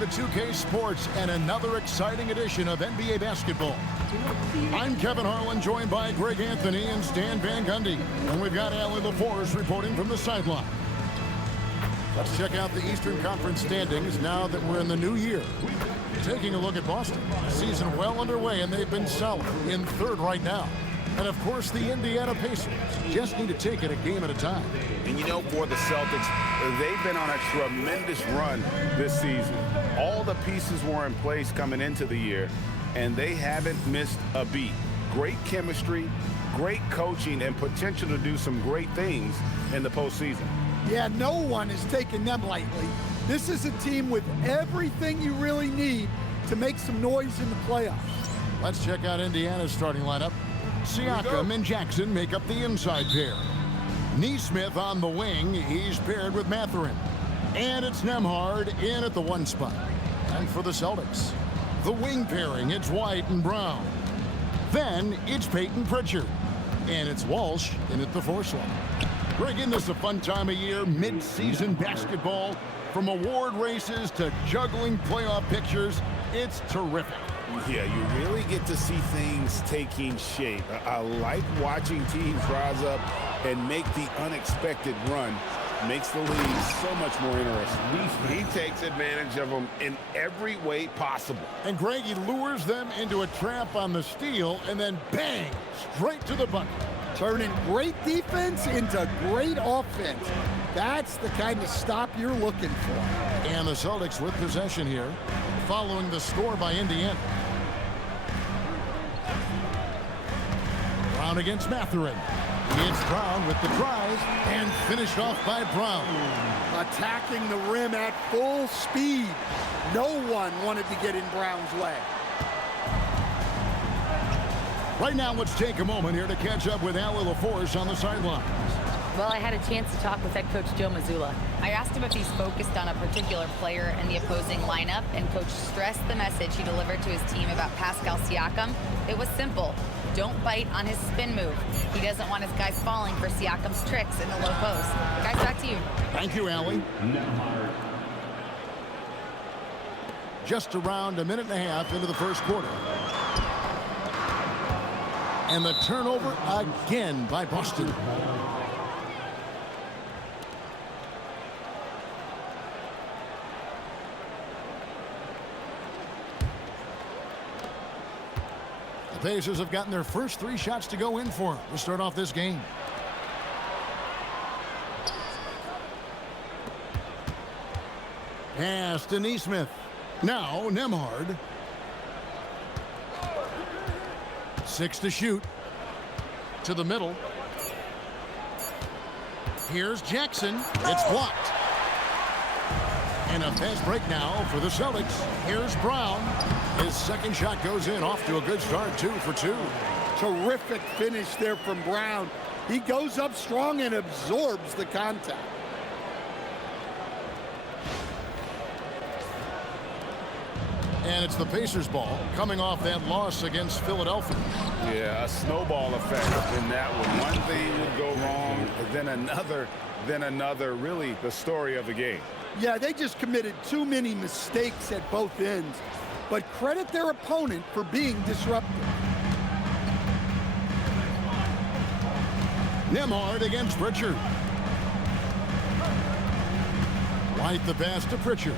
to 2K Sports and another exciting edition of NBA basketball. I'm Kevin Harlan, joined by Greg Anthony and Stan Van Gundy. And we've got Allie LaForce reporting from the sideline. Let's check out the Eastern Conference standings now that we're in the new year. Taking a look at Boston. Season well underway, and they've been solid in third right now. And, of course, the Indiana Pacers just need to take it a game at a time. And, you know, for the Celtics, they've been on a tremendous run this season. All the pieces were in place coming into the year, and they haven't missed a beat. Great chemistry, great coaching, and potential to do some great things in the postseason. Yeah, no one is taking them lightly. This is a team with everything you really need to make some noise in the playoffs. Let's check out Indiana's starting lineup. Siakam and Jackson make up the inside pair. Nesmith on the wing. He's paired with Mathurin. And it's Nembhard in at the 1 spot. And for the Celtics, the wing pairing, it's White and Brown. Then it's Payton Pritchard. And it's Walsh in at the 4 slot. Greg, isn't this a fun time of year? Mid-season basketball. From award races to juggling playoff pictures, it's terrific. Yeah, you really get to see things taking shape. I like watching teams rise up and make the unexpected run. Makes the league so much more interesting. He takes advantage of them in every way possible. And Greg, he lures them into a trap on the steal, and then bang, straight to the bucket. Turning great defense into great offense. That's the kind of stop you're looking for. And the Celtics with possession here, following the score by Indiana. Brown against Mathurin. It's Brown with the tries, and finished off by Brown. Attacking the rim at full speed. No one wanted to get in Brown's way. Right now, let's take a moment here to catch up with Allie LaForce on the sidelines. Well, I had a chance to talk with head coach Joe Mazzulla. I asked him if he's focused on a particular player in the opposing lineup, and coach stressed the message he delivered to his team about Pascal Siakam. It was simple. Don't bite on his spin move. He doesn't want his guys falling for Siakam's tricks in the low post. Guys, back to you. Thank you, Allie. Just around a minute and a half into the first quarter. And the turnover again by Boston. The Pacers have gotten their first 3 shots to go in for them to start off this game. Pass to Nesmith. Now Nembhard. 6 to shoot. To the middle. Here's Jackson. It's blocked. And a fast break now for the Celtics. Here's Brown. His second shot goes in, off to a good start, 2 for 2. Terrific finish there from Brown. He goes up strong and absorbs the contact. And it's the Pacers ball, coming off that loss against Philadelphia. Yeah, a snowball effect in that one. One thing would go wrong, then another, really the story of the game. Yeah, they just committed too many mistakes at both ends. But credit their opponent for being disruptive. Nembhard against Pritchard. White the pass to Pritchard.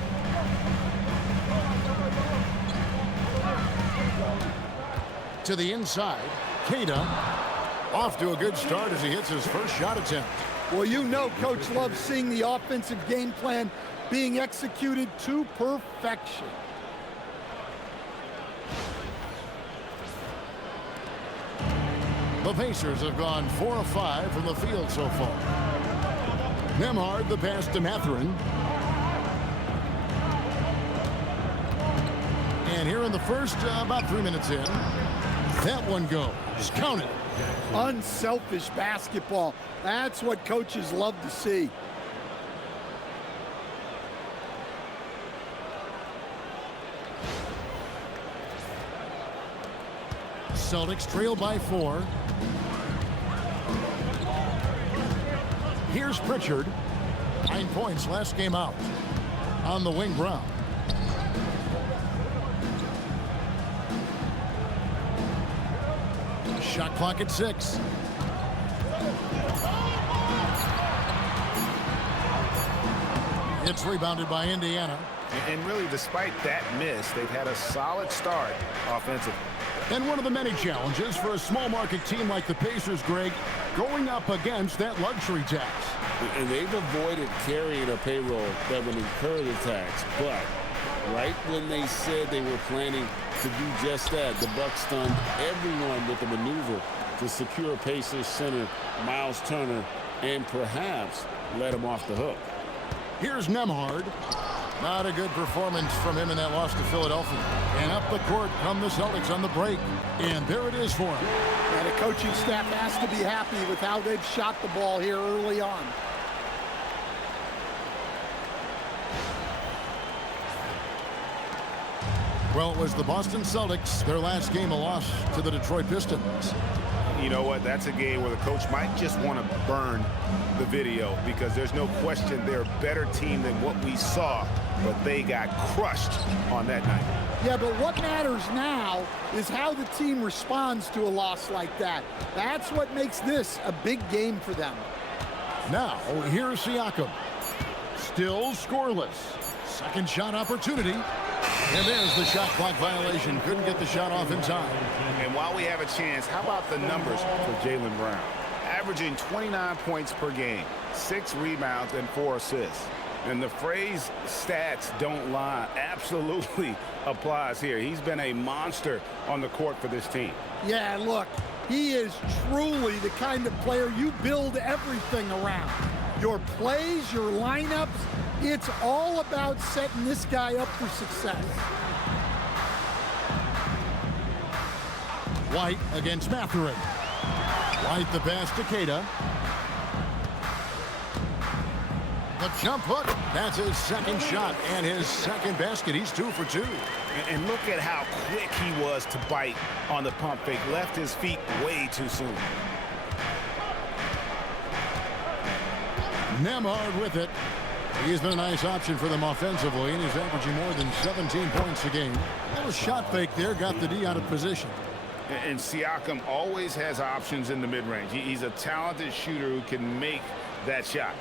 To the inside, Tatum. Off to a good start as he hits his first shot attempt. Well, you know Coach loves seeing the offensive game plan being executed to perfection. The Pacers have gone 4 of 5 from the field so far. Nembhard the pass to Mathurin. And here in the first, about 3 minutes in, that one goes. Count it. Unselfish basketball. That's what coaches love to see. Celtics trail by 4. Here's Pritchard. 9 points last game out. On the wing, Brown. Shot clock at 6. It's rebounded by Indiana. And really, despite that miss, they've had a solid start offensively. And one of the many challenges for a small market team like the Pacers, Greg, going up against that luxury tax. And they've avoided carrying a payroll that would incur the tax. But right when they said they were planning to do just that, the Bucks stunned everyone with a maneuver to secure Pacers center Miles Turner and perhaps let him off the hook. Here's Nembhard. Not a good performance from him in that loss to Philadelphia. And up the court come the Celtics on the break. And there it is for him. And the coaching staff has to be happy with how they've shot the ball here early on. Well, it was the Boston Celtics, their last game a loss to the Detroit Pistons. You know what? That's a game where the coach might just want to burn the video because there's no question they're a better team than what we saw, but they got crushed on that night. Yeah, but what matters now is how the team responds to a loss like that. That's what makes this a big game for them. Now, here's Siakam. Still scoreless. Second shot opportunity. And there's the shot clock violation. Couldn't get the shot off in time. And while we have a chance, how about the numbers for Jaylen Brown? Averaging 29 points per game, 6 rebounds, and 4 assists. And the phrase stats don't lie absolutely applies here. He's been a monster on the court for this team. Yeah, look, he is truly the kind of player you build everything around. Your plays, your lineups, it's all about setting this guy up for success. White against Mathurin. White the pass to Keita. The jump hook. That's his second shot and his second basket. He's 2 for 2. And look at how quick he was to bite on the pump fake. Left his feet way too soon. Nembhard with it. He's been a nice option for them offensively, and he's averaging more than 17 points a game. A little shot fake there, got the D out of position. And Siakam always has options in the mid-range. He's a talented shooter who can make that shot.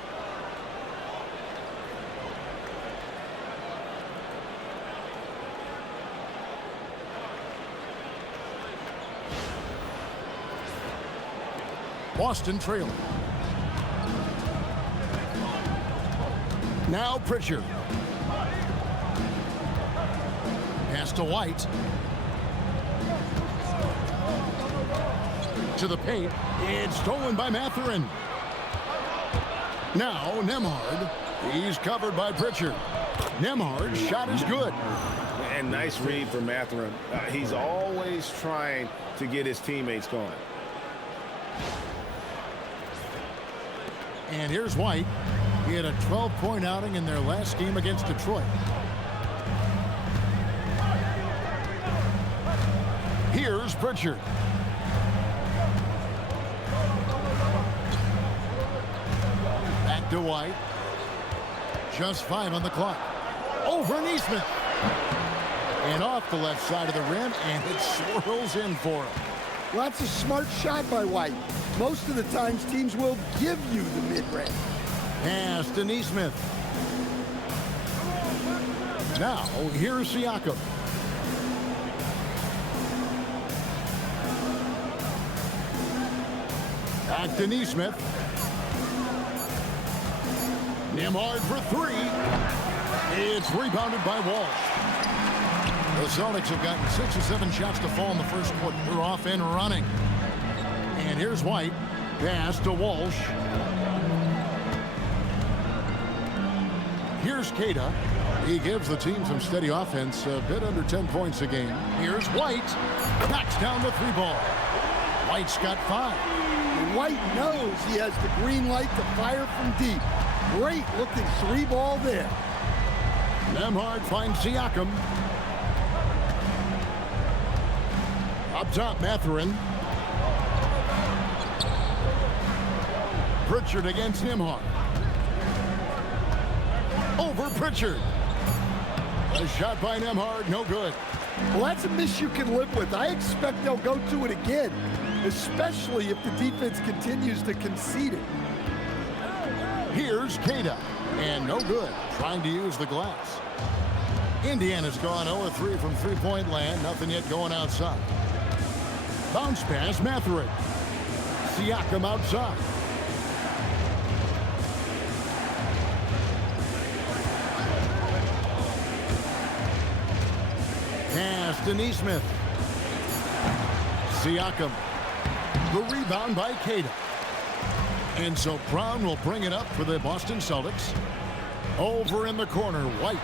Boston trailing. Now Pritchard. Pass to White. To the paint. It's stolen by Mathurin. Now Nembhard. He's covered by Pritchard. Nembhard's shot is good. And nice read for Mathurin. He's always trying to get his teammates going. And here's White. He had a 12-point outing in their last game against Detroit. Here's Pritchard. Back to White. Just 5 on the clock. Over Neesmith. And off the left side of the rim, and it swirls in for him. Well, that's a smart shot by White. Most of the times, teams will give you the mid-range. Pass to Neesmith. Now, here's Siakam. Back to Neesmith. Nembhard for 3. It's rebounded by Walsh. The Celtics have gotten 6 or 7 shots to fall in the first quarter. They're off and running. And here's White. Pass to Walsh. Here's Keita. He gives the team some steady offense, a bit under 10 points a game. Here's White. Knocks down the 3 ball. White's got 5. And White knows he has the green light to fire from deep. Great looking 3 ball there. Nembhard finds Siakam. Up top, Mathurin. Pritchard against Nembhard. Over Pritchard. A shot by Nembhard, no good. Well, that's a miss you can live with. I expect they'll go to it again. especially if the defense continues to concede it. Here's Tatum, and no good, trying to use the glass. Indiana's gone 0-3 from three-point land, nothing yet going outside. Bounce pass, Mathurin. Siakam outside. Pass to Neesmith. Siakam. The rebound by Tatum. And so Brown will bring it up for the Boston Celtics. Over in the corner, White.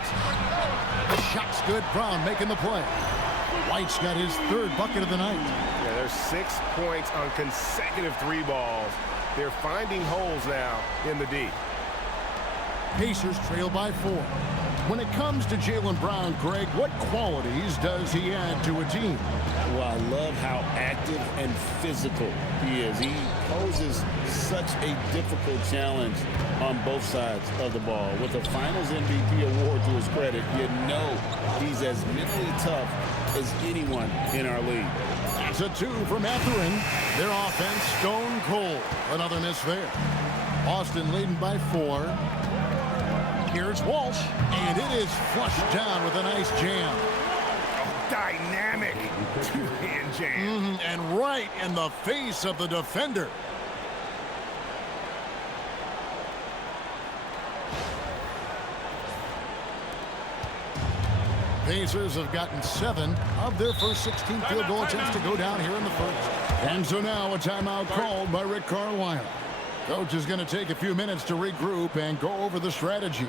The shot's good. Brown making the play. White's got his third bucket of the night. Yeah, there's 6 points on consecutive 3 balls. They're finding holes now in the D. Pacers trail by 4. When it comes to Jaylen Brown, Greg, what qualities does he add to a team? Well, I love how active and physical he is. He poses such a difficult challenge on both sides of the ball. With a Finals MVP award to his credit, you know he's as mentally tough as anyone in our league. That's a 2 for Mathurin. Their offense stone cold. Another miss there. Boston leading by 4. Here's Walsh, and it is flushed down with a nice jam. Dynamic two-hand jam. And right in the face of the defender. Pacers have gotten 7 of their first 16 field goal attempts to go down here in the first. And so now a timeout called by Rick Carlisle. Coach is going to take a few minutes to regroup and go over the strategy.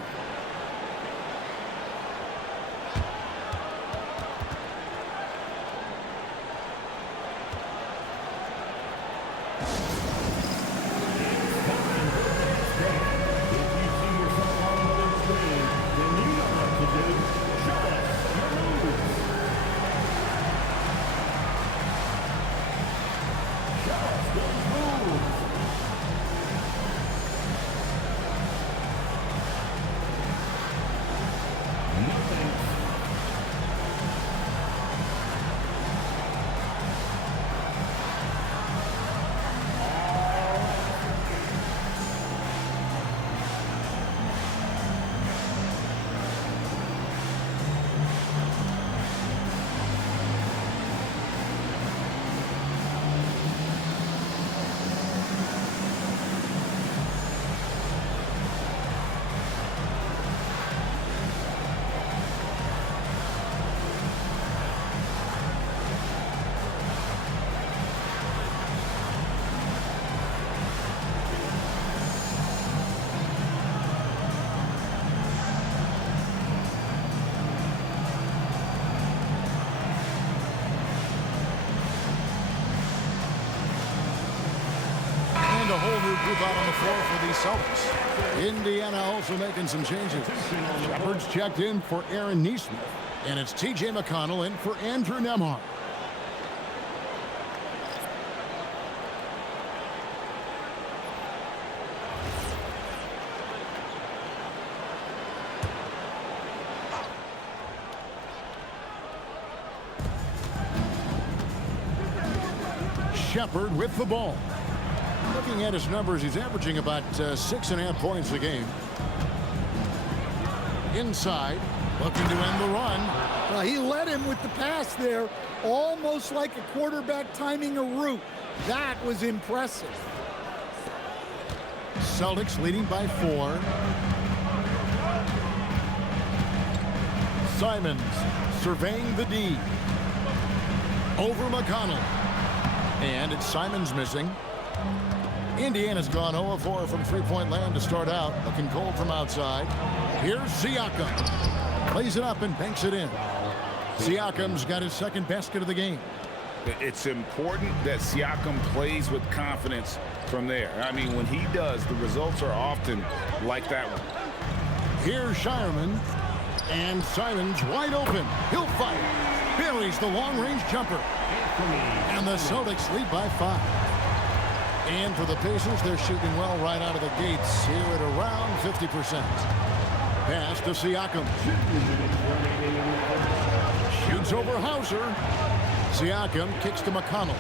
A whole new group out on the floor for the Celtics. Indiana also making some changes. Shepard's checked in for Aaron Neesmith, and it's T.J. McConnell in for Andrew Nembhard. Shepard with the ball. Looking at his numbers, he's averaging about 6.5 points a game. Inside, looking to end the run. Well, he led him with the pass there, almost like a quarterback timing a route. That was impressive. Celtics leading by 4. Simons surveying the D. Over McConnell. And it's Simons missing. Indiana's gone 0-4 from three-point land to start out. Looking cold from outside. Here's Siakam. Plays it up and banks it in. Siakam's got his second basket of the game. It's important that Siakam plays with confidence from there. I mean, when he does, the results are often like that one. Here's Shireman. And Simons wide open. He'll fire. Buries the long-range jumper. And the Celtics lead by 5. And for the Pacers, they're shooting well right out of the gates here at around 50%. Pass to Siakam. Shoots over Hauser. Siakam kicks to McConnell.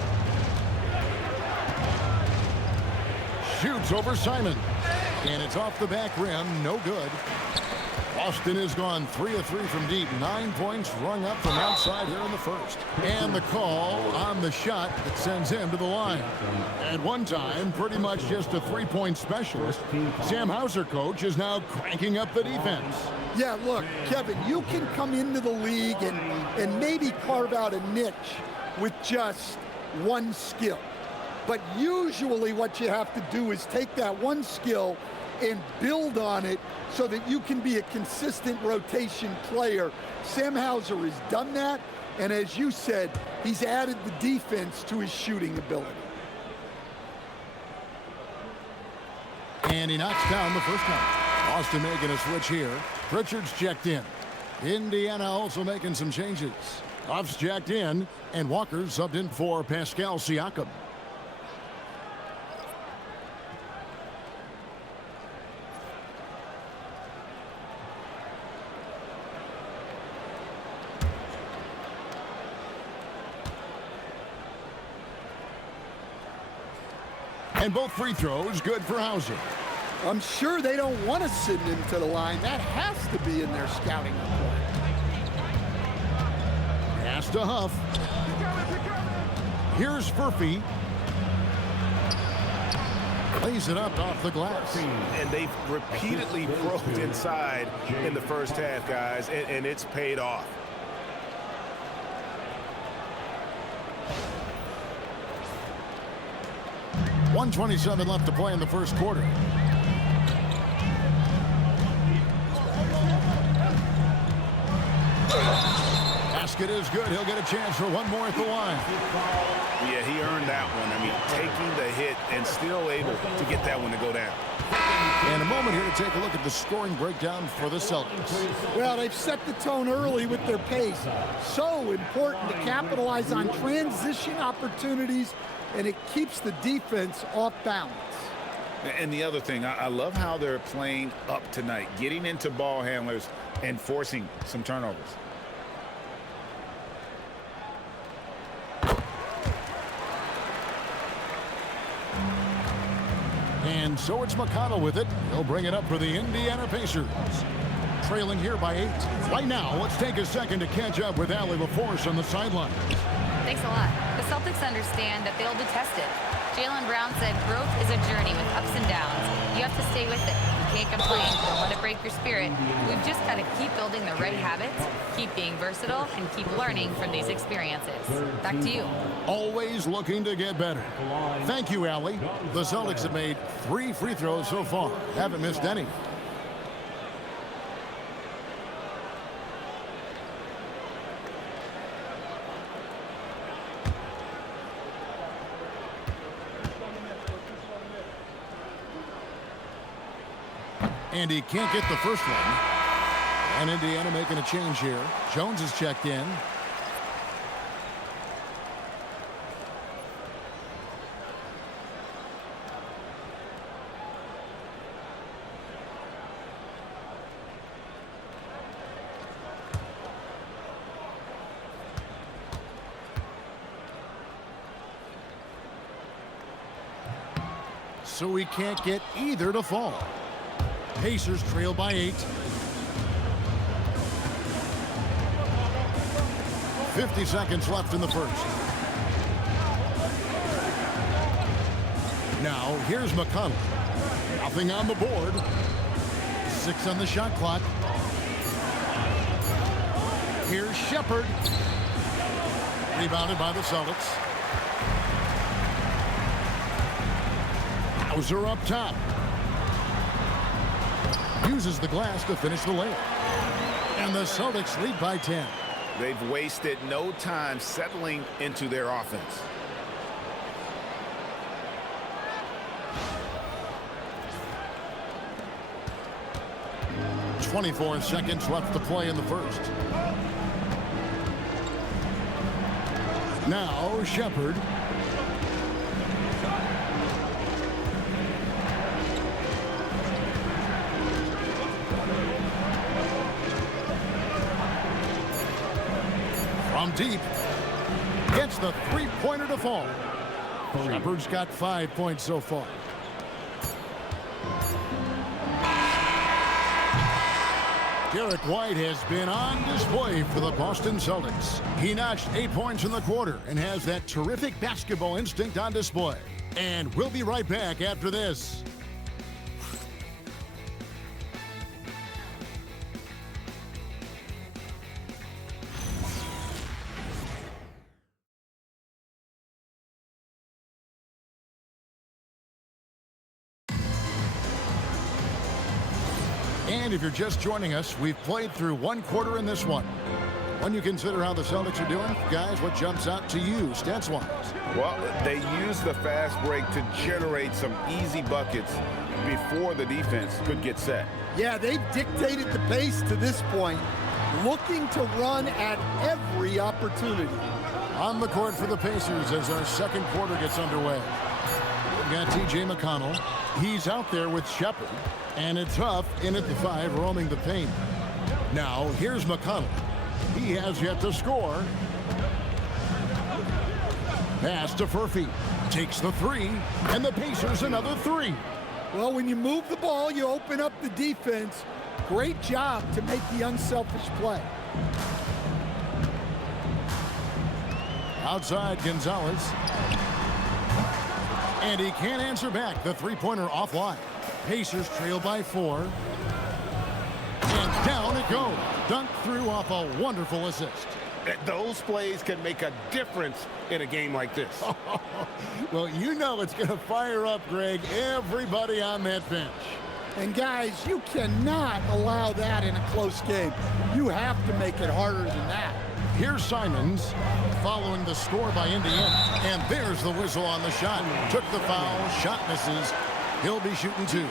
shoots over Simon. And it's off the back rim. No good. Boston has gone 3 of 3 from deep. 9 points rung up from outside here in the first. And the call on the shot that sends him to the line. At one time, pretty much just a three-point specialist, Sam Hauser, coach, is now cranking up the defense. Yeah, look, Kevin, you can come into the league and maybe carve out a niche with just one skill. But usually what you have to do is take that one skill and build on it so that you can be a consistent rotation player. Sam Hauser has done that, and as you said, he's added the defense to his shooting ability. And he knocks down the first one. Boston making a switch here. Pritchard's checked in. Indiana also making some changes. Huff's jacked in, and Walker's subbed in for Pascal Siakam. And both free throws good for Hauser. I'm sure they don't want to send him to the line. That has to be in their scouting report. Pass to Huff. Here's Furphy. Lays it up off the glass. And they've repeatedly broke inside in the first half, guys, and it's paid off. .127 left to play in the first quarter. Basket is good. He'll get a chance for one more at the line. Yeah, he earned that one. I mean, taking the hit and still able to get that one to go down. And a moment here to take a look at the scoring breakdown for the Celtics. Well, they've set the tone early with their pace. So important to capitalize on transition opportunities, and it keeps the defense off balance. And the other thing, I love how they're playing up tonight, getting into ball handlers and forcing some turnovers. And so it's McConnell with it. He'll bring it up for the Indiana Pacers. Trailing here by 8. Right now, let's take a second to catch up with Allie LaForce on the sideline. Thanks a lot. The Celtics understand that they'll be tested. Jaylen Brown said growth is a journey with ups and downs. You have to stay with it. You can't complain. Don't let it break your spirit. We've just got to keep building the right habits, keep being versatile, and keep learning from these experiences. Back to you. Always looking to get better. Thank you, Allie. The Celtics have made 3 free throws so far. Haven't missed any. And he can't get the first one. And Indiana making a change here. Jones is checked in. So he can't get either to fall. Pacers trail by 8. 50 seconds left in the first. Now, here's McConnell. Nothing on the board. 6 on the shot clock. Here's Shepard. Rebounded by the Celtics. Hauser up top. Uses the glass to finish the layup. And the Celtics lead by 10. They've wasted no time settling into their offense. .24 seconds left to play in the first. Now Shepard. From deep, gets the three-pointer to fall. Shepard's got 5 points so far. Derrick White has been on display for the Boston Celtics. He notched 8 points in the quarter and has that terrific basketball instinct on display. And we'll be right back after this. And if you're just joining us, we've played through one quarter in this one. When you consider how the Celtics are doing, guys, what jumps out to you, stats-wise? Well, they used the fast break to generate some easy buckets before the defense could get set. Yeah, they've dictated the pace to this point, looking to run at every opportunity. On the court for the Pacers as our second quarter gets underway. We've got T.J. McConnell. He's out there with Shepard. And it's Huff in at the 5, roaming the paint. Now, here's McConnell. He has yet to score. Pass to Furphy. Takes the 3, and the Pacers another 3. Well, when you move the ball, you open up the defense. Great job to make the unselfish play. Outside, Gonzalez. And he can't answer back. The three-pointer offline. Pacers trail by 4. And down it goes. Dunked through off a wonderful assist. Those plays can make a difference in a game like this. Well, you know it's going to fire up, Greg, everybody on that bench. And guys, you cannot allow that in a close game. You have to make it harder than that. Here's Simons following the score by Indiana. And there's the whistle on the shot. Took the foul, shot misses. He'll be shooting 2.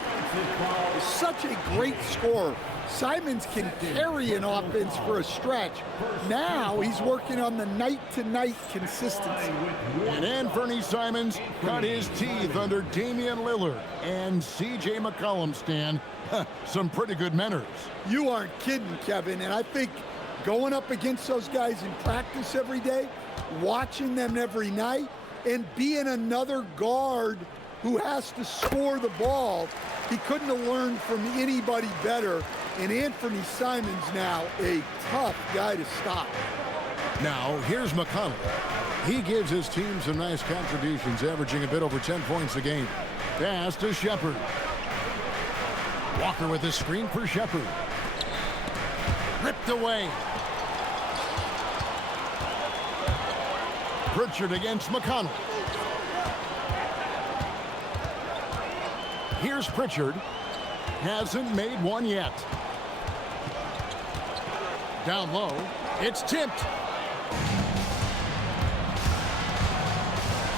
Such a great scorer. Simons can carry an offense for a stretch. Now he's working on the night-to-night consistency. And Anthony Simons cut his teeth under Damian Lillard and C.J. McCollum, Stan. Some pretty good manners. You aren't kidding, Kevin. And I think going up against those guys in practice every day, watching them every night, and being another guard who has to score the ball, he couldn't have learned from anybody better. And Anthony Simons now a tough guy to stop. Now, here's McConnell. He gives his team some nice contributions, averaging a bit over 10 points a game. Pass to Shepard. Walker with a screen for Shepard. Ripped away. Pritchard against McConnell. Here's Pritchard. Hasn't made one yet. Down low. It's tipped.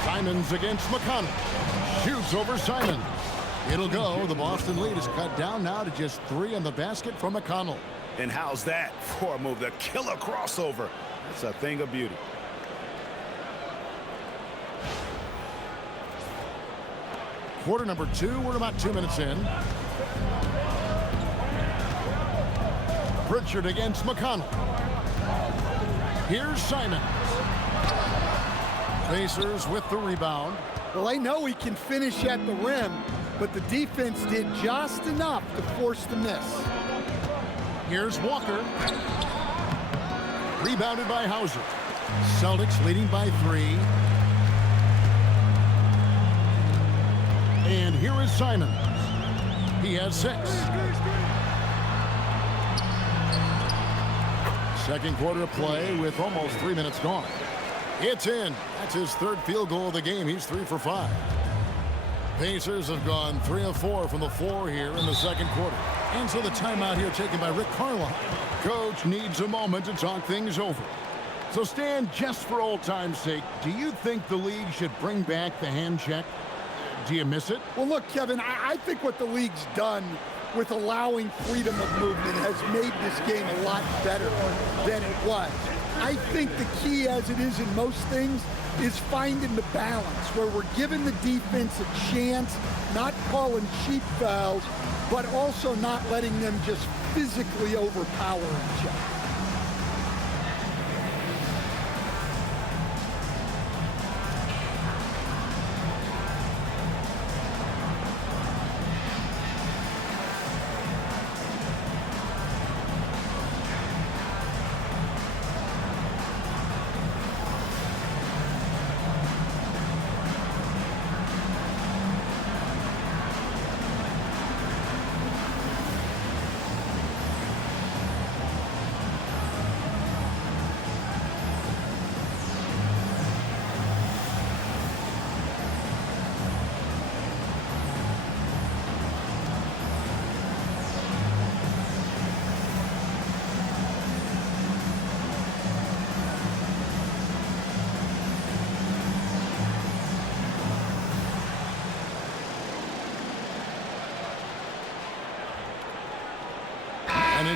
Simons against McConnell. Shoots over Simons. It'll go. The Boston lead is cut down now to just 3 on the basket from McConnell. And how's that for a move? The killer crossover. That's a thing of beauty. Quarter number 2. We're about 2 minutes in. Pritchard against McConnell. Here's Simons. Pacers with the rebound. Well, I know he can finish at the rim, but the defense did just enough to force the miss. Here's Walker. Rebounded by Hauser. Celtics leading by 3. And here is Simons. He has 6. Second quarter of play with almost 3 minutes gone. It's in. That's his 3rd field goal of the game. He's 3 for 5. Pacers have gone 3 of 4 from the floor here in the second quarter. And so the timeout here taken by Rick Carlisle. Coach needs a moment to talk things over. So Stan, just for old time's sake, do you think the league should bring back the hand check? Do you miss it? Well, look, Kevin, I think what the league's done with allowing freedom of movement has made this game a lot better than it was. I think the key, as it is in most things, is finding the balance where we're giving the defense a chance, not calling cheap fouls, but also not letting them just physically overpower each other.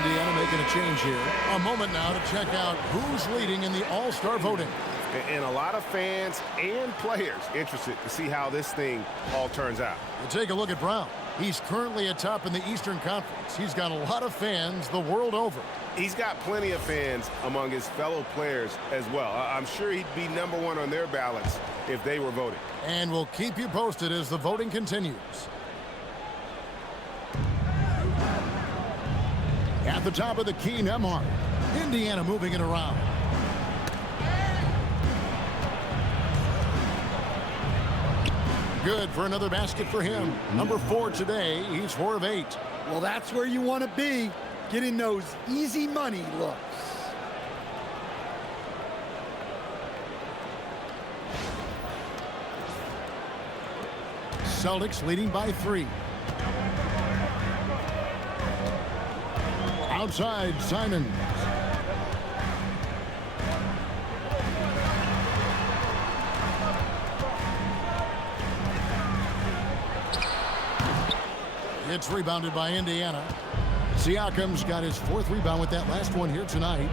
Indiana making a change here. A moment now to check out who's leading in the All-Star voting. And a lot of fans and players interested to see how this thing all turns out. And take a look at Brown. He's currently atop in the Eastern Conference. He's got a lot of fans the world over. He's got plenty of fans among his fellow players as well. I'm sure he'd be #1 on their ballots if they were voting. And we'll keep you posted as the voting continues. At the top of the key, Nembhard. Indiana moving it around. Good for another basket for him. Number 4 today. He's 4 of 8. Well, that's where you want to be, getting those easy money looks. Celtics leading by 3. Outside, Simons. It's rebounded by Indiana. Siakam's got his 4th rebound with that last one here tonight.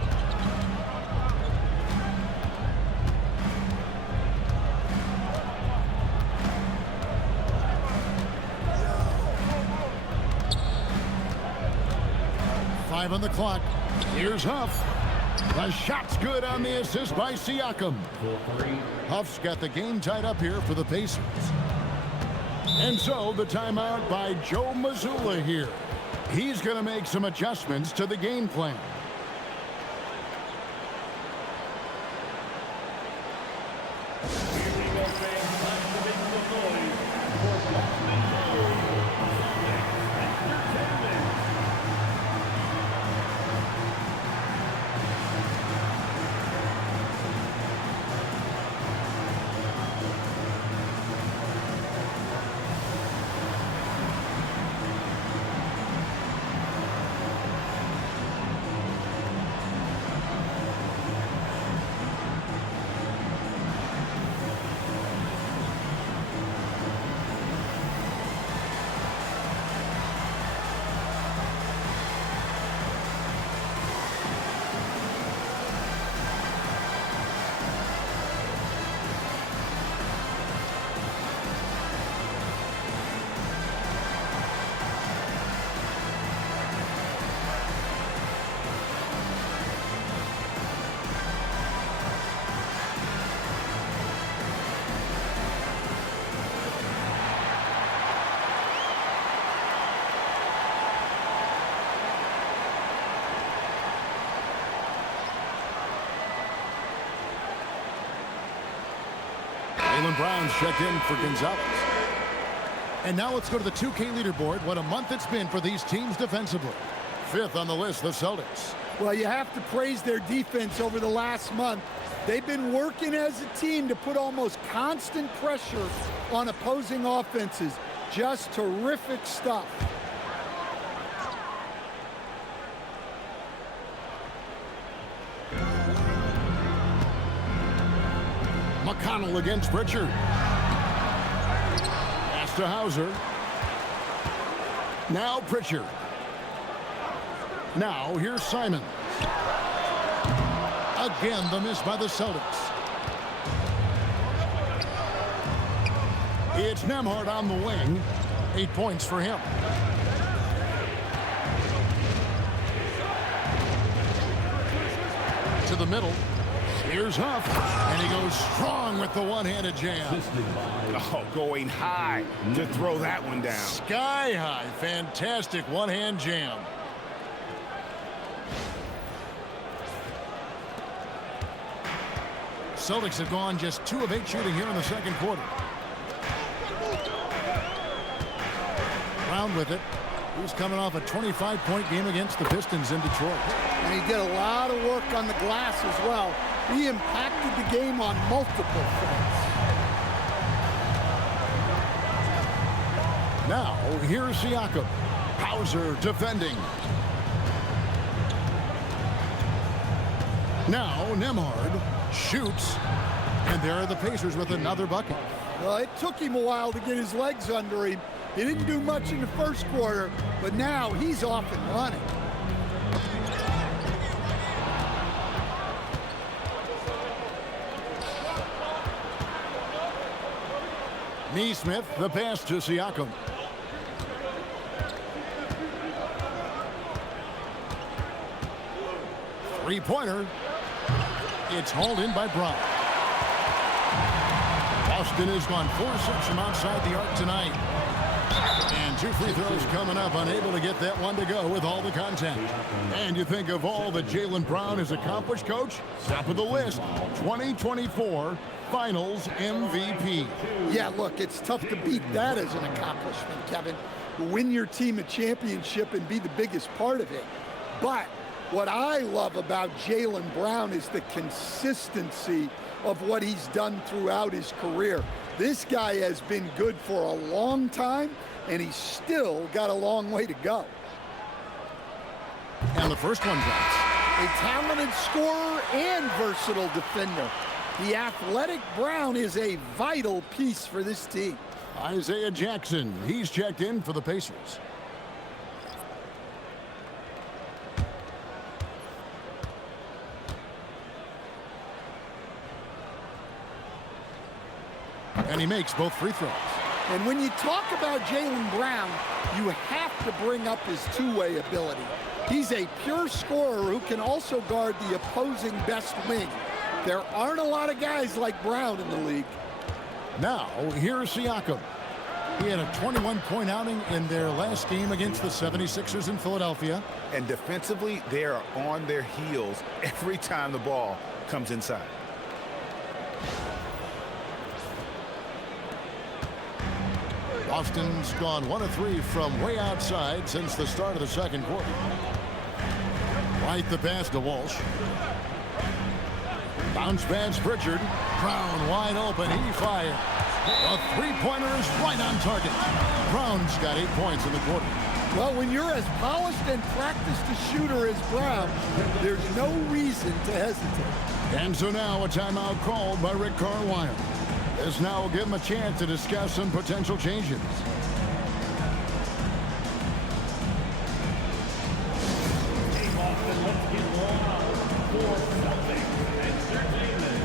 Five on the clock. Here's Huff. The shot's good on the assist by Siakam. Huff's got the game tied up here for the Pacers. And so the timeout by Joe Mazzulla here. He's going to make some adjustments to the game plan. Jaylen Brown's checked in for Gonzalez. And now let's go to the 2K leaderboard. What a month it's been for these teams defensively. 5th on the list, the Celtics. Well, you have to praise their defense over the last month. They've been working as a team to put almost constant pressure on opposing offenses. Just terrific stuff. McConnell against Pritchard. Pass to Hauser. Now Pritchard. Now here's Simons. Again, the miss by the Celtics. It's Nembhard on the wing. 8 points for him. To the middle. Here's Huff, and he goes strong with the one-handed jam. Oh, going high to throw that one down. Sky high. Fantastic one-hand jam. Celtics have gone just 2 of 8 shooting here in the second quarter. Brown with it. He's coming off a 25-point game against the Pistons in Detroit. And he did a lot of work on the glass as well. He impacted the game on multiple fronts. Now, here's Siakam. Hauser defending. Now, Nembhard shoots. And there are the Pacers with another bucket. Well, it took him a while to get his legs under him. He didn't do much in the first quarter, but now he's off and running. Neesmith, the pass to Siakam. Three-pointer. It's hauled in by Brown. Boston has gone 4-6 from outside the arc tonight. And 2 free throws coming up, unable to get that one to go with all the contact. And you think of all that Jaylen Brown has accomplished, Coach? Top of the list, 2024 Finals MVP. Yeah, look, it's tough to beat that as an accomplishment, Kevin. Win your team a championship and be the biggest part of it. But what I love about Jaylen Brown is the consistency of what he's done throughout his career. This guy has been good for a long time, and he's still got a long way to go. And the first one drops. A talented scorer and versatile defender. The athletic Brown is a vital piece for this team. Isaiah Jackson, he's checked in for the Pacers. And he makes both free throws. And when you talk about Jaylen Brown, you have to bring up his two-way ability. He's a pure scorer who can also guard the opposing best wing. There aren't a lot of guys like Brown in the league. Now, here's Siakam. He had a 21-point outing in their last game against the 76ers in Philadelphia. And defensively, they are on their heels every time the ball comes inside. Boston's gone 1 of 3 from way outside since the start of the second quarter. Right the pass to Walsh. Bounce pass Pritchard. Brown wide open. He fires. A three-pointer is right on target. Brown's got 8 points in the quarter. Well, when you're as polished and practiced a shooter as Brown, there's no reason to hesitate. And so now a timeout called by Rick Carlisle. This now will give him a chance to discuss some potential changes. Hey, Boston, let's get one for Celtics Entertainment.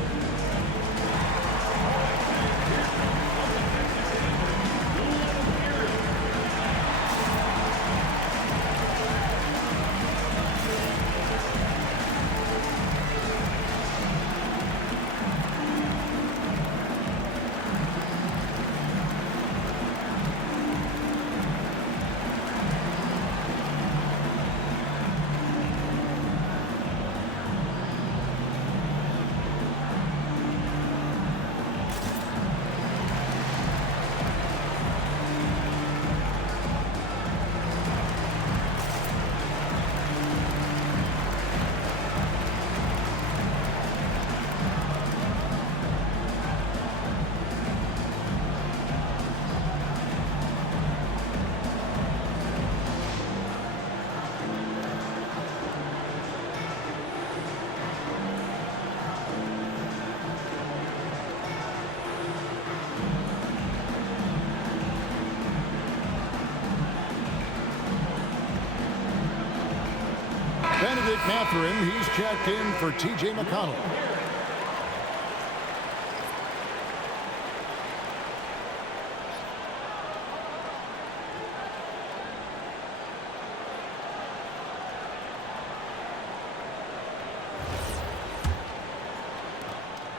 Catherine, he's checked in for T.J. McConnell.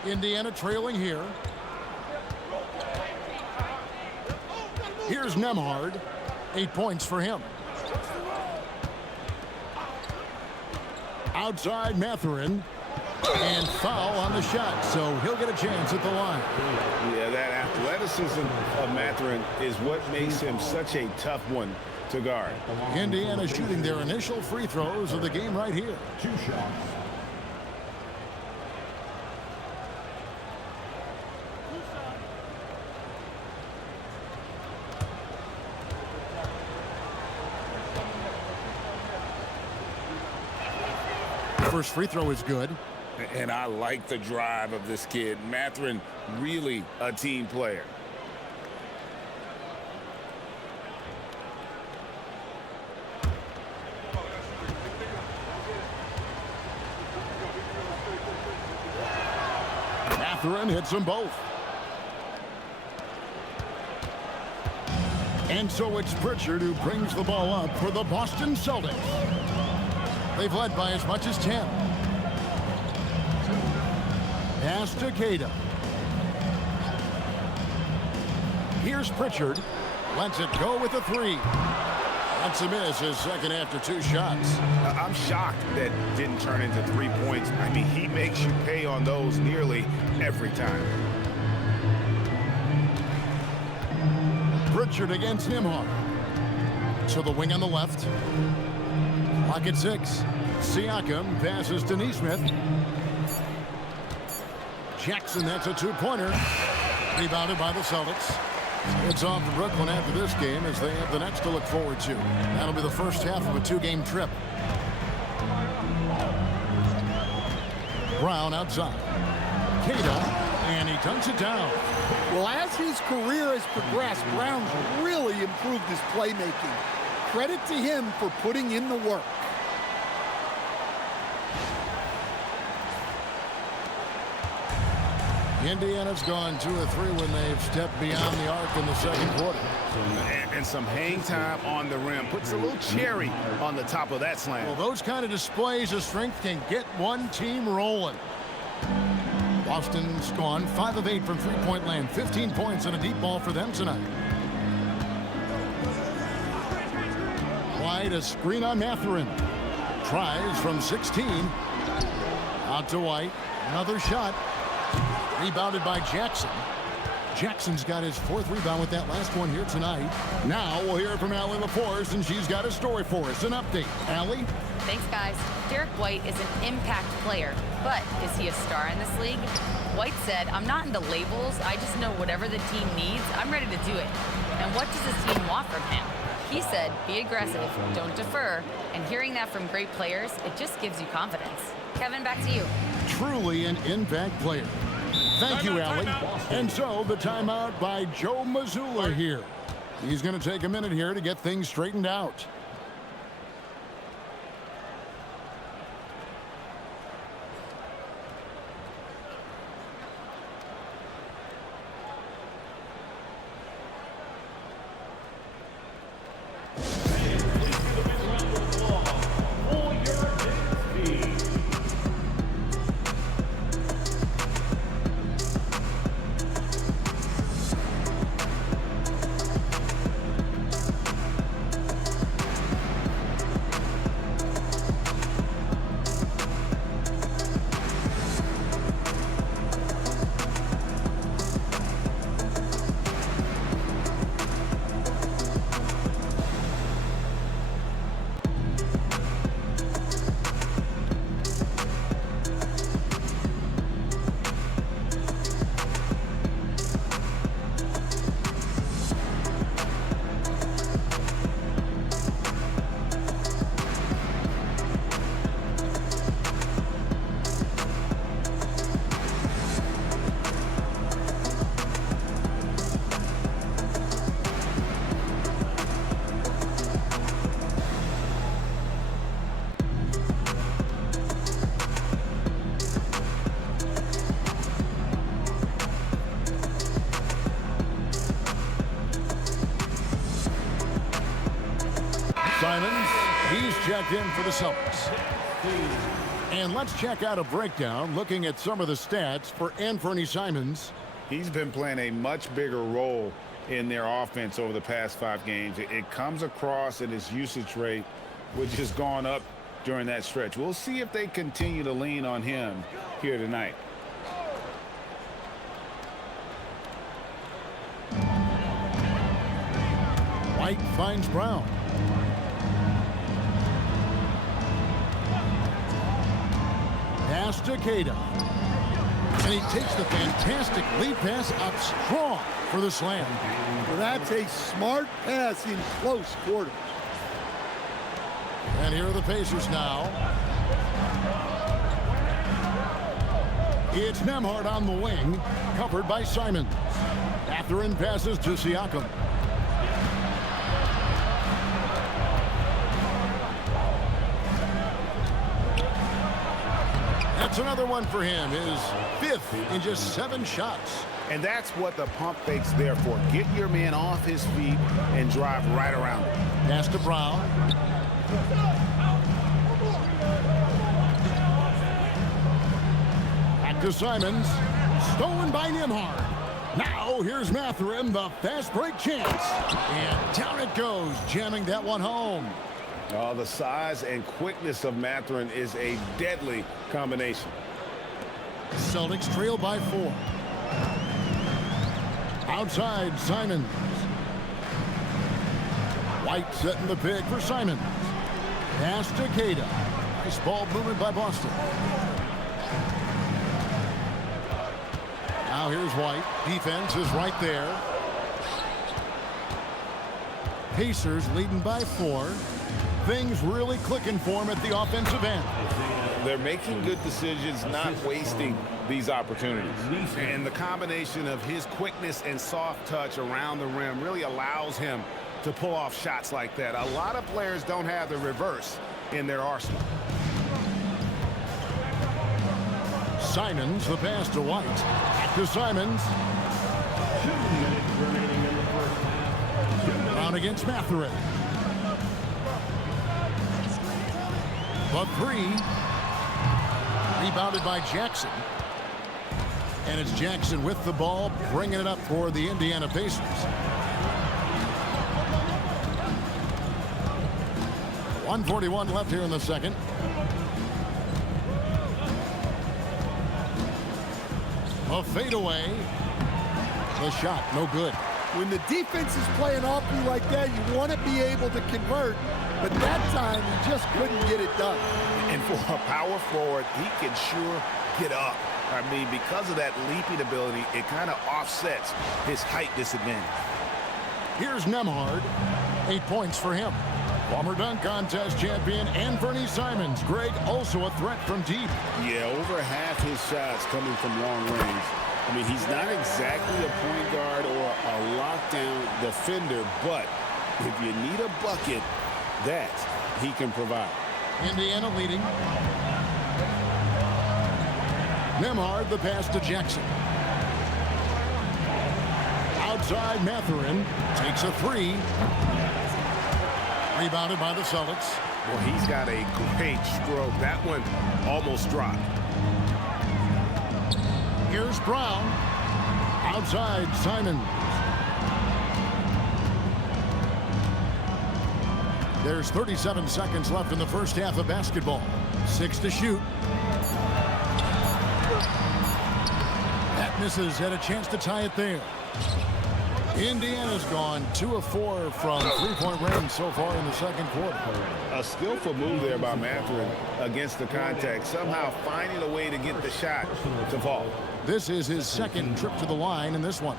Indiana trailing here. Here's Nembhard. 8 points for him. Outside Mathurin, and foul on the shot, so he'll get a chance at the line. Yeah, that athleticism of Mathurin is what makes him such a tough one to guard. Indiana shooting their initial free throws of the game right here. 2 shots. First free throw is good. And I like the drive of this kid. Mathurin, really a team player. Mathurin hits them both. And so it's Pritchard who brings the ball up for the Boston Celtics. They've led by as much as 10. Pass to Tatum. Here's Pritchard. Lets it go with a 3. That's a miss, his second after 2 shots. I'm shocked that didn't turn into 3 points. I mean, he makes you pay on those nearly every time. Pritchard against Nembhard. To the wing on the left. Clock at 6. Siakam passes to Nesmith. Jackson, that's a 2-pointer. Rebounded by the Celtics. It's off to Brooklyn after this game as they have the next to look forward to. That'll be the first half of a 2-game trip. Brown outside. Tatum, and he dunks it down. Well, as his career has progressed, Brown's really improved his playmaking. Credit to him for putting in the work. Indiana's gone 2 of 3 when they've stepped beyond the arc in the second quarter. And some hang time on the rim. Puts a little cherry on the top of that slam. Well, those kind of displays of strength can get one team rolling. Boston's gone 5 of 8 from three-point land. 15 points and a deep ball for them tonight. White, a screen on Mathurin. Tries from 16. Out to White. Another shot. Rebounded by Jackson. Jackson's got his 4th rebound with that last one here tonight. Now we'll hear from Allie LaForce, and she's got a story for us. An update. Allie? Thanks, guys. Derrick White is an impact player, but is he a star in this league? White said, "I'm not into labels. I just know whatever the team needs, I'm ready to do it. And what does his team want from him?" He said, "Be aggressive, don't defer." And hearing that from great players, it just gives you confidence. Kevin, back to you. Truly an impact player. Thank you, Allie. And so the timeout by Joe Mazzulla here. He's going to take a minute here to get things straightened out. He's checked in for the Celtics. And let's check out a breakdown looking at some of the stats for Anthony Simons. He's been playing a much bigger role in their offense over the past 5 games. It comes across in his usage rate, which has gone up during that stretch. We'll see if they continue to lean on him here tonight. White finds Brown. Pass to Tatum. And he takes the fantastic lead pass up strong for the slam. Well, that's a smart pass in close quarters. And here are the Pacers now. It's Nembhard on the wing, covered by Simons. Mathurin passes to Siakam. That's another one for him, his 5th in just 7 shots. And that's what the pump fake's there for. Get your man off his feet and drive right around him. Pass to Brown. Back to Simons. Stolen by Nembhard. Now here's Mathurin, the fast break chance. And down it goes, jamming that one home. Oh, the size and quickness of Mathurin is a deadly combination. Celtics trail by 4. Outside, Simons. White setting the pick for Simons. Pass to Tatum. Nice ball movement by Boston. Now here's White. Defense is right there. Pacers leading by 4. Things really clicking for him at the offensive end. They're making good decisions, not wasting these opportunities. And the combination of his quickness and soft touch around the rim really allows him to pull off shots like that. A lot of players don't have the reverse in their arsenal. Simons, the pass to White. Back to Simons. 2 minutes remaining in the first half. Brown against Mathurin. The 3. Rebounded by Jackson. And it's Jackson with the ball, bringing it up for the Indiana Pacers. 1:41 left here in the second. A fadeaway. The shot, no good. When the defense is playing off you like that, you want to be able to convert. But that time, he just couldn't get it done. And for a power forward, he can sure get up. I mean, because of that leaping ability, it kind of offsets his height disadvantage. Here's Nembhard. 8 points for him. Former dunk contest champion Anthony Simons. Greg, also a threat from deep. Yeah, over half his shots coming from long range. I mean, he's not exactly a point guard or a lockdown defender, but if you need a bucket, that he can provide. Indiana leading. Nembhard, the pass to Jackson. Outside, Mathurin takes a 3. Rebounded by the Celtics. Well, he's got a great stroke. That one almost dropped. Here's Brown. Outside, Simons. There's 37 seconds left in the first half of basketball. 6 to shoot. That misses. Had a chance to tie it there. Indiana's gone 2 of 4 from 3-point range so far in the second quarter. A skillful move there by Mathurin against the contact, somehow finding a way to get the shot to fall. This is his second trip to the line in this one.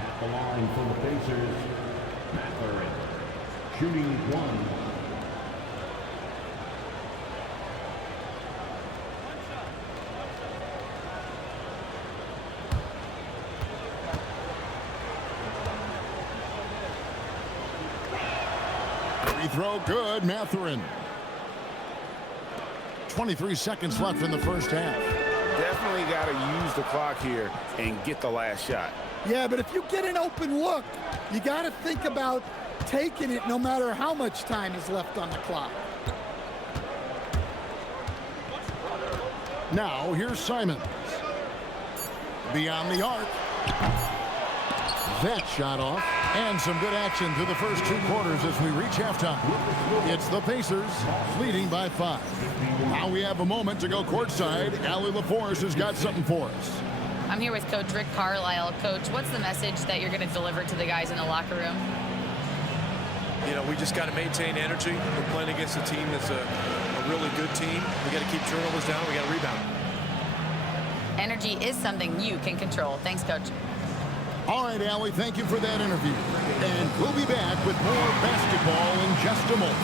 At the line for the Pacers, Mathurin, shooting 1. Free throw good, Mathurin. 23 seconds left in the first half. Definitely got to use the clock here and get the last shot. Yeah, but if you get an open look, you got to think about taking it no matter how much time is left on the clock. Now, here's Simons. Beyond the arc. That shot off. And some good action through the first 2 quarters as we reach halftime. It's the Pacers leading by 5. Now we have a moment to go courtside. Allie LaForce has got something for us. I'm here with Coach Rick Carlisle. Coach, what's the message that you're going to deliver to the guys in the locker room? You know, we just got to maintain energy. We're playing against a team that's a really good team. We got to keep turnovers down. We got to rebound. Energy is something you can control. Thanks, Coach. All right, Allie, thank you for that interview. And we'll be back with more basketball in just a moment.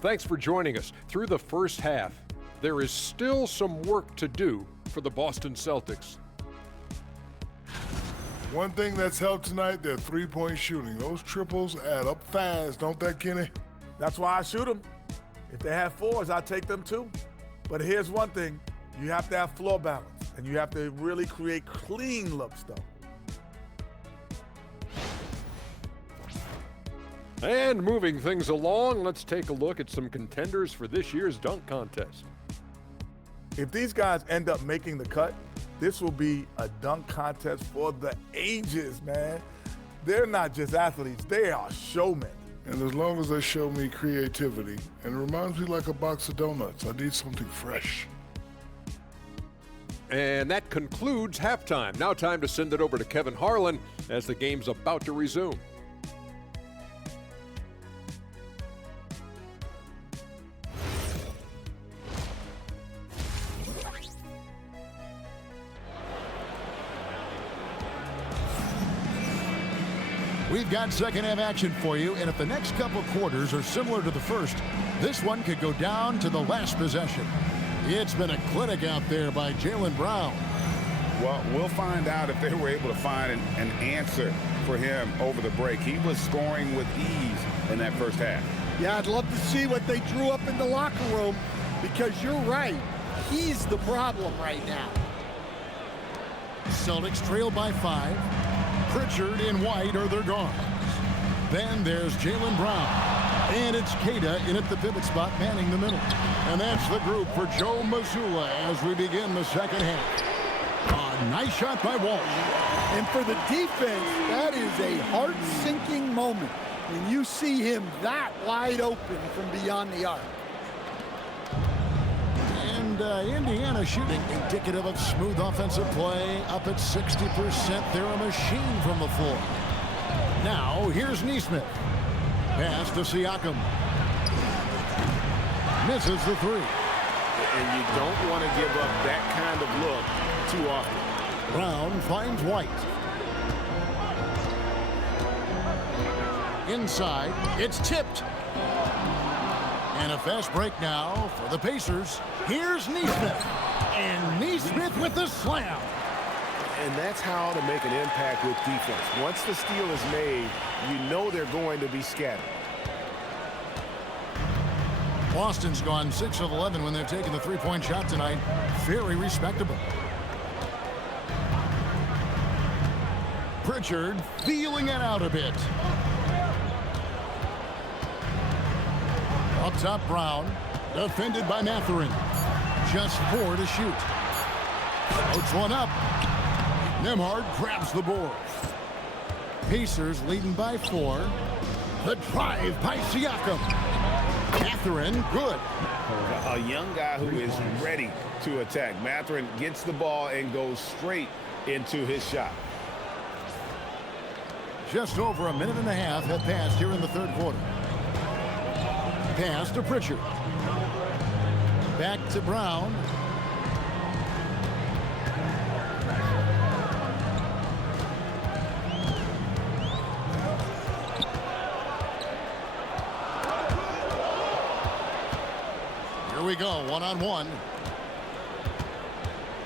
Thanks for joining us. Through the first half, there is still some work to do for the Boston Celtics. One thing that's helped tonight, their three-point shooting. Those triples add up fast, don't they, Kenny? That's why I shoot them. If they have fours, I take them too. But here's one thing. You have to have floor balance, and you have to really create clean looks, though. And moving things along, let's take a look at some contenders for this year's dunk contest. If these guys end up making the cut, this will be a dunk contest for the ages, man. They're not just athletes, they are showmen. And as long as they show me creativity, and it reminds me like a box of donuts, I need something fresh. And that concludes halftime. Now time to send it over to Kevin Harlan as the game's about to resume. We've got second half action for you, and if the next couple quarters are similar to the first, this one could go down to the last possession. It's been a clinic out there by Jaylen Brown. Well, we'll find out if they were able to find an answer for him over the break. He was scoring with ease in that first half. Yeah, I'd love to see what they drew up in the locker room, because you're right. He's the problem right now. Celtics trail by 5. Pritchard and White are their guards. Then there's Jaylen Brown. And it's Queta in at the pivot spot, manning the middle. And that's the group for Joe Mazzulla as we begin the second half. A nice shot by Walsh. And for the defense, that is a heart-sinking moment when you see him that wide open from beyond the arc. And Indiana shooting indicative of smooth offensive play, up at 60%. They're a machine from the floor. Now here's Nesmith. Pass to Siakam. Misses the three. And you don't want to give up that kind of look too often. Brown finds White. Inside, it's tipped. And a fast break now for the Pacers. Here's Nesmith. And Nesmith with the slam. And that's how to make an impact with defense. Once the steal is made, you know they're going to be scattered. Boston's gone 6 of 11 when they've taken the three-point shot tonight. Very respectable. Pritchard feeling it out a bit. Up top, Brown. Defended by Mathurin. Just 4 to shoot. Floats one up. Nembhard grabs the board. Pacers leading by 4. The drive by Siakam. Mathurin, good. A young guy who is ready to attack. Mathurin gets the ball and goes straight into his shot. Just over a minute and a half have passed here in the third quarter. Pass to Pritchard. Back to Brown. Here we go, one-on-one.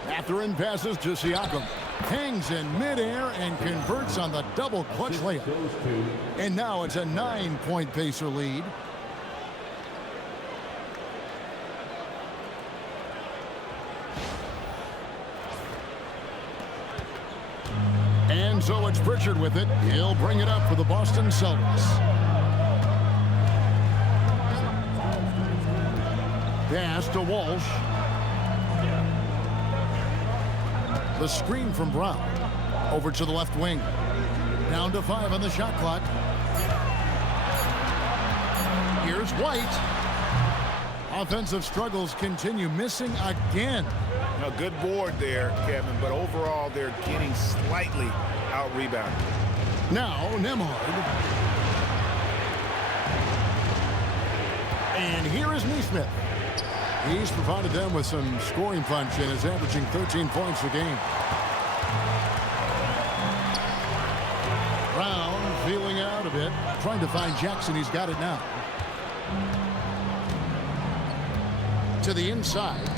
Mathurin passes to Siakam. Hangs in midair and converts on the double clutch layup. And now it's a 9-point Pacer lead. And so it's Pritchard with it. He'll bring it up for the Boston Celtics. Pass to Walsh. The screen from Brown. Over to the left wing. Down to 5 on the shot clock. Here's White. Offensive struggles continue, missing again. A good board there, Kevin, but overall they're getting slightly out-rebounded. Now Nembhard. And here is Nesmith. He's provided them with some scoring punch and is averaging 13 points a game. Brown feeling out a bit, trying to find Jackson. He's got it now. To the inside.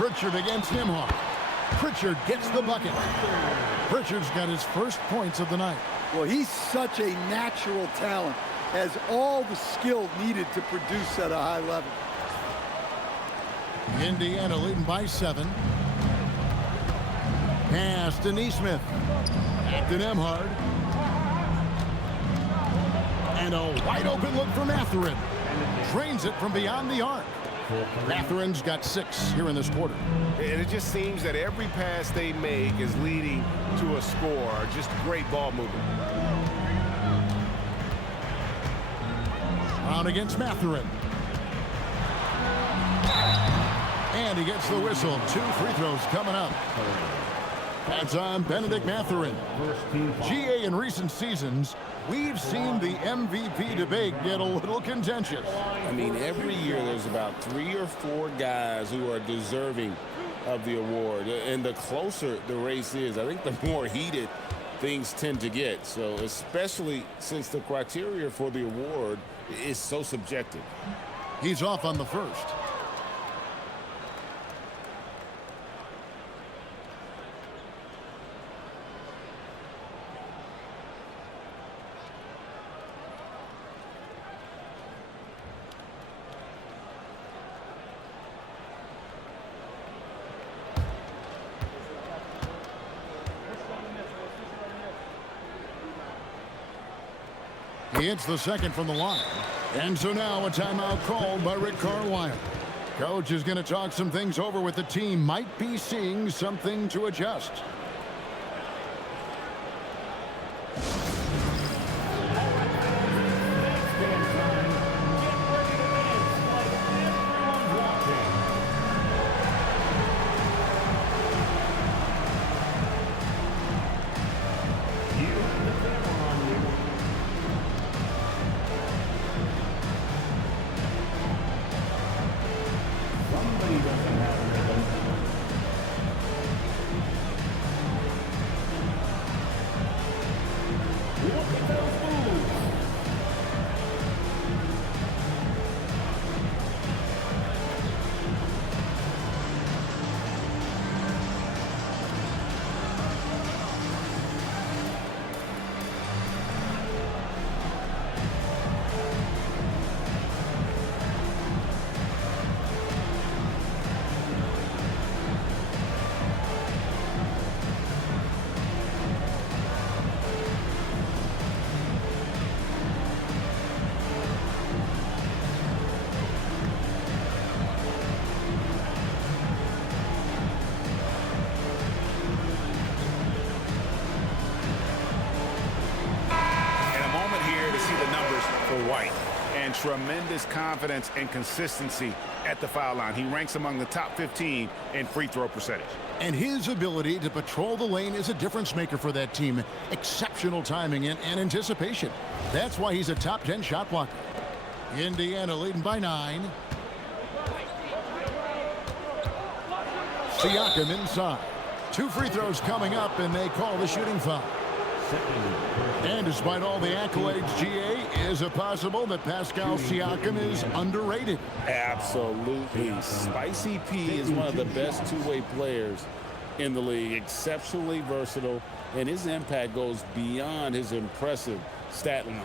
Pritchard against Nembhard. Pritchard gets the bucket. Pritchard's got his first points of the night. Well, he's such a natural talent. Has all the skill needed to produce at a high level. Indiana leading by 7. Pass to Neesmith. Back to Nembhard. And a wide open look for Mathurin. Drains it from beyond the arc. Mathurin's got 6 here in this quarter. And it just seems that every pass they make is leading to a score. Just great ball movement. Brown against Mathurin. And he gets the whistle. 2 free throws coming up. That's on Benedict Mathurin. GA in recent seasons, we've seen the MVP debate get a little contentious. I mean, every year there's about 3 or 4 guys who are deserving of the award. And the closer the race is, I think the more heated things tend to get. So especially since the criteria for the award is so subjective. He's off on the first. He hits the second from the line. And so now a timeout called by Rick Carlisle. Coach is going to talk some things over with the team. Might be seeing something to adjust. White, and tremendous confidence and consistency at the foul line. He ranks among the top 15 in free throw percentage. And his ability to patrol the lane is a difference maker for that team. Exceptional timing and anticipation. That's why he's a top 10 shot blocker. Indiana leading by 9. Siakam inside. 2 free throws coming up, and they call the shooting foul. And despite all the accolades, GA, is it possible that Pascal Siakam is underrated? Absolutely. Spicy P is one of the best two-way players in the league. Exceptionally versatile, and his impact goes beyond his impressive stat line.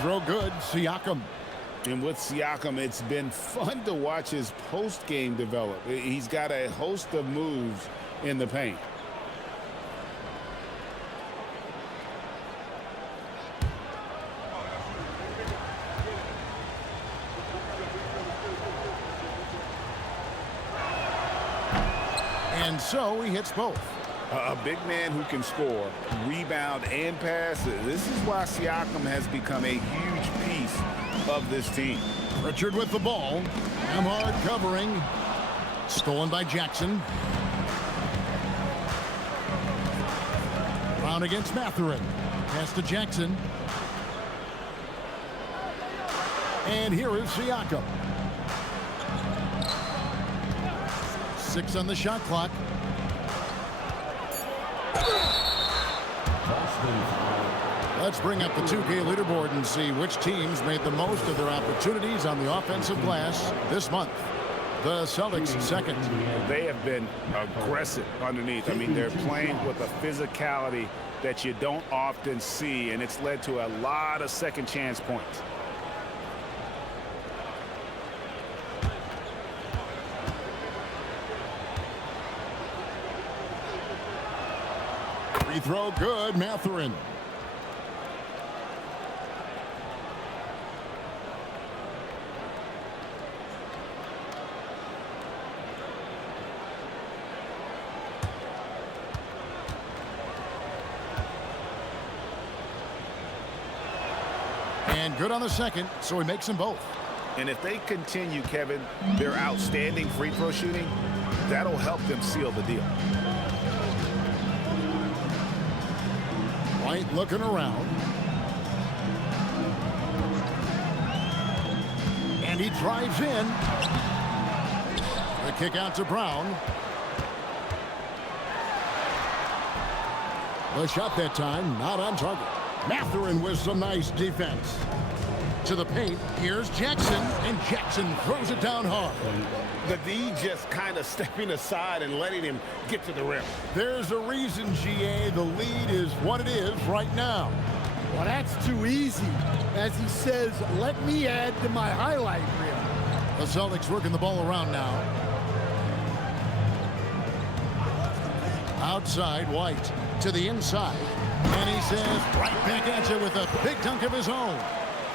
Throw good, Siakam. And with Siakam, it's been fun to watch his post-game develop. He's got a host of moves in the paint. And so he hits both. A big man who can score, rebound, and pass. This is why Siakam has become a huge piece of this team. Pritchard with the ball. Nembhard covering. Stolen by Jackson. Brown against Mathurin. Pass to Jackson. And here is Siakam. 6 on the shot clock. Let's bring up the 2K leaderboard and see which teams made the most of their opportunities on the offensive glass this month. The Celtics second. They have been aggressive underneath. I mean, they're playing with a physicality that you don't often see, and it's led to a lot of second chance points. Free throw good, Mathurin. And good on the second, so he makes them both. And if they continue, Kevin, their outstanding free throw shooting, that'll help them seal the deal. White looking around. And he drives in. The kick out to Brown. The shot that time, not on target. Mathurin with some nice defense. To the paint, here's Jackson, and Jackson throws it down hard. The D just kind of stepping aside and letting him get to the rim. There's a reason, GA, the lead is what it is right now. Well, that's too easy. As he says, let me add to my highlight reel. The Celtics working the ball around now. Outside, White to the inside. And he says, right back at you with a big dunk of his own.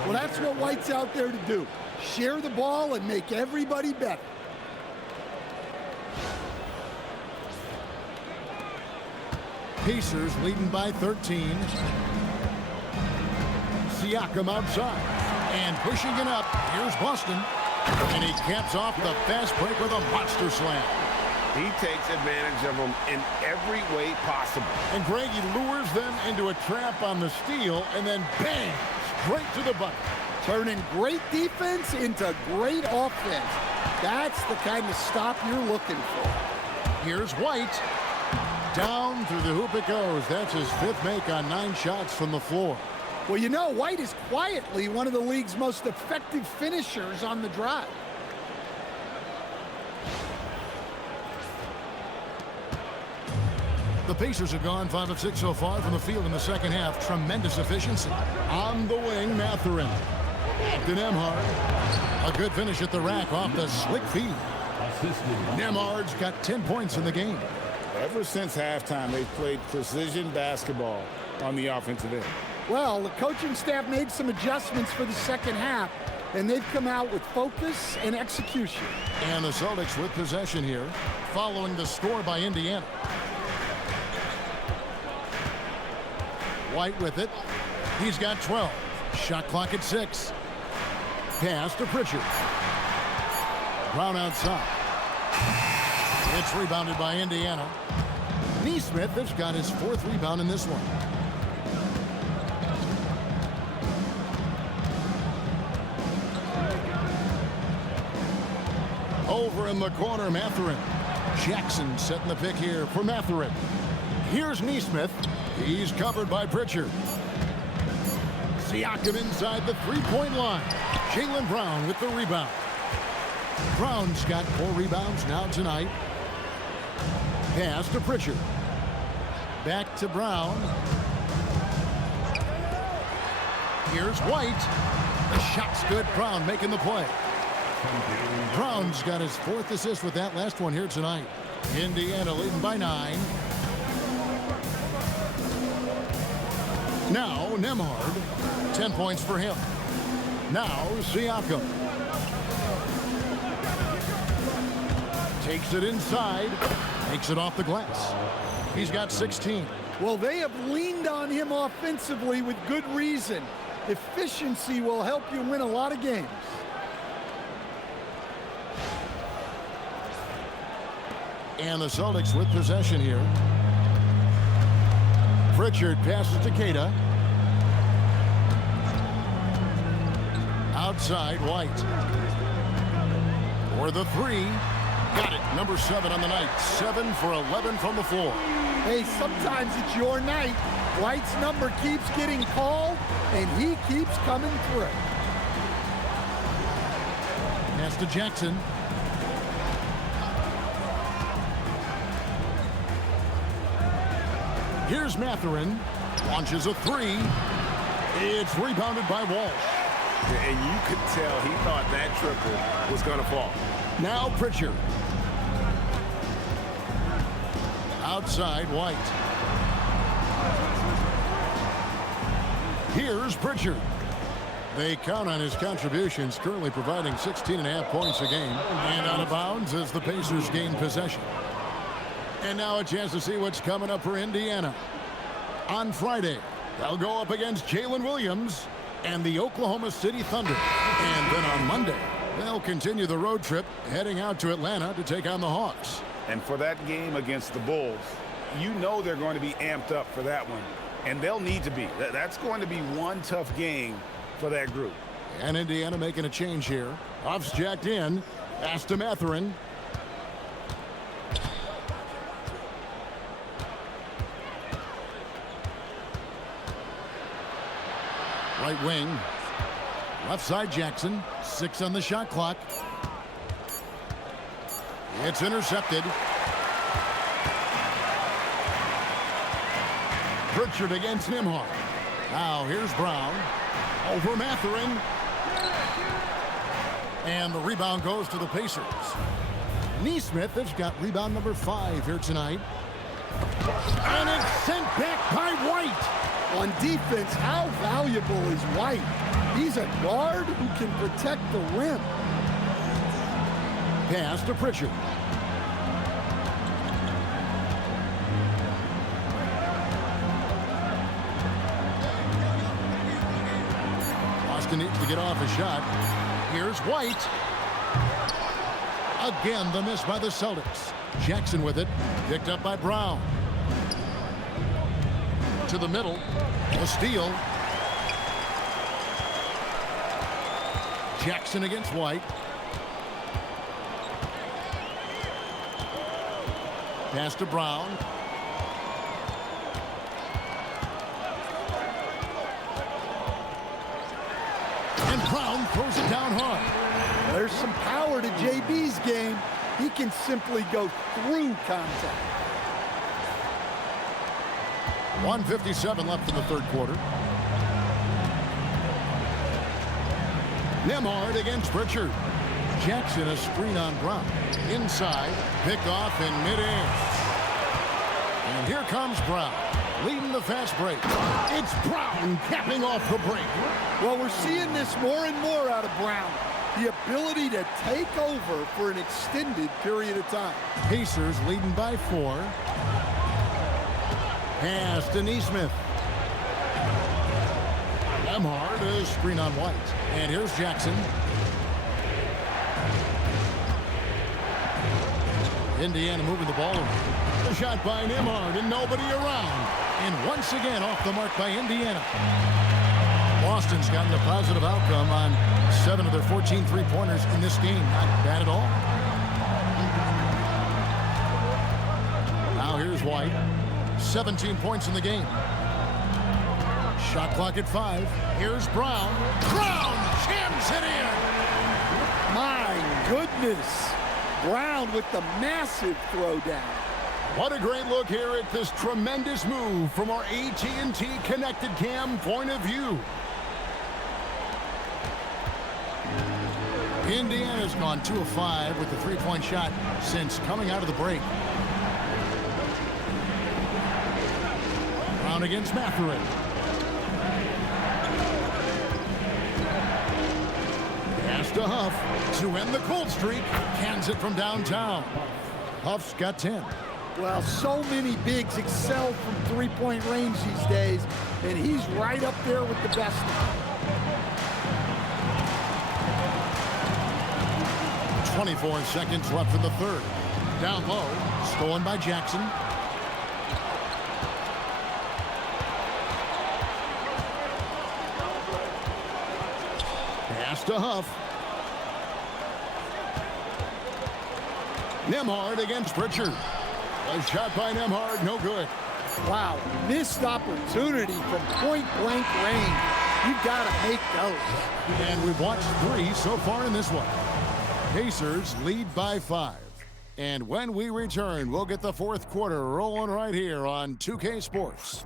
Well, that's what White's out there to do. Share the ball and make everybody better. Pacers leading by 13. Siakam outside. And pushing it up. Here's Boston. And he caps off the fast break with a monster slam. He takes advantage of them in every way possible. And Greg, he lures them into a trap on the steal, and then bang, straight to the bucket. Turning great defense into great offense. That's the kind of stop you're looking for. Here's White. Down through the hoop it goes. That's his fifth make on 9 shots from the floor. Well, you know, White is quietly one of the league's most effective finishers on the drive. The Pacers have gone 5 of 6 so far from the field in the second half. Tremendous efficiency. On the wing, Mathurin. To Nembhard. A good finish at the rack off the slick feed. Nembhard's got 10 points in the game. Ever since halftime, they've played precision basketball on the offensive end. Well, the coaching staff made some adjustments for the second half, and they've come out with focus and execution. And the Celtics with possession here, following the score by Indiana. White with it. He's got 12. Shot clock at 6. Pass to Pritchard. Brown outside. It's rebounded by Indiana. Neesmith has got his 4th rebound in this one. Over in the corner, Mathurin. Jackson setting the pick here for Mathurin. Here's Neesmith. He's covered by Pritchard. Siakam inside the 3-point line. Jaylen Brown with the rebound. Brown's got 4 rebounds now tonight. Pass to Pritchard. Back to Brown. Here's White. The shot's good. Brown making the play. Brown's got his 4th assist with that last one here tonight. Indiana leading by 9. Now Nembhard, 10 points for him. Now Siakam. Takes it inside, takes it off the glass. He's got 16. Well, they have leaned on him offensively with good reason. Efficiency will help you win a lot of games. And the Celtics with possession here. Pritchard passes to Keita. Outside, White. For the 3. Got it. Number 7 on the night. 7 for 11 from the floor. Hey, sometimes it's your night. White's number keeps getting called, and he keeps coming through. Pass to Jackson. Here's Mathurin. Launches a 3. It's rebounded by Walsh. And you could tell he thought that triple was going to fall. Now Pritchard. Outside White. Here's Pritchard. They count on his contributions, currently providing 16.5 points a game. And out of bounds as the Pacers gain possession. And now a chance to see what's coming up for Indiana. On Friday, they'll go up against Jalen Williams and the Oklahoma City Thunder. And then on Monday, they'll continue the road trip, heading out to Atlanta to take on the Hawks. And for that game against the Bulls, you know they're going to be amped up for that one. And they'll need to be. That's going to be one tough game for that group. And Indiana making a change here. Huff's jacked in. Pass to Mathurin. Right wing. Left side Jackson. 6 on the shot clock. It's intercepted. Pritchard against Nembhard. Now here's Brown. Over Mathurin. And the rebound goes to the Pacers. Nesmith has got rebound number 5 here tonight. And it's sent back by White. On defense, how valuable is White? He's a guard who can protect the rim. Pass to Pritchard. Boston needs to get off a shot. Here's White. Again, the miss by the Celtics. Jackson with it. Picked up by Brown. To the middle. A steal. Jackson against White. Pass to Brown. And Brown throws it down hard. There's some power to JB's game. He can simply go through contact. 1:57 left in the third quarter. Nembhard against Pritchard. Jackson a screen on Brown. Inside, picked off in midair. And here comes Brown, leading the fast break. It's Brown capping off the break. Well, we're seeing this more and more out of Brown. The ability to take over for an extended period of time. Pacers leading by 4. Pass to Nesmith. Nembhard is screen on White. And here's Jackson. Indiana moving the ball around. A shot by Nembhard and nobody around. And once again off the mark by Indiana. Boston's gotten a positive outcome on 7 of their 14 three-pointers in this game. Not bad at all. Now here's White. 17 points in the game. Shot clock at 5. Here's Brown. Brown jams it in. My goodness. Brown with the massive throwdown. What a great look here at this tremendous move from our AT&T Connected Cam point of view. Indiana's gone 2 of 5 with the three-point shot since coming out of the break. Brown against Mathurin. Pass to Huff to end the cold streak. Cans it from downtown. Huff's got 10. Well, so many bigs excel from three-point range these days, and he's right up there with the best. 24 seconds left in the third. Down low, stolen by Jackson. Pass to Huff. Nembhard against Pritchard. A shot by Nembhard, no good. Wow, missed opportunity from point-blank range. You gotta make those. And we've watched 3 so far in this one. Pacers lead by 5. And when we return, we'll get the 4th quarter rolling right here on 2K Sports.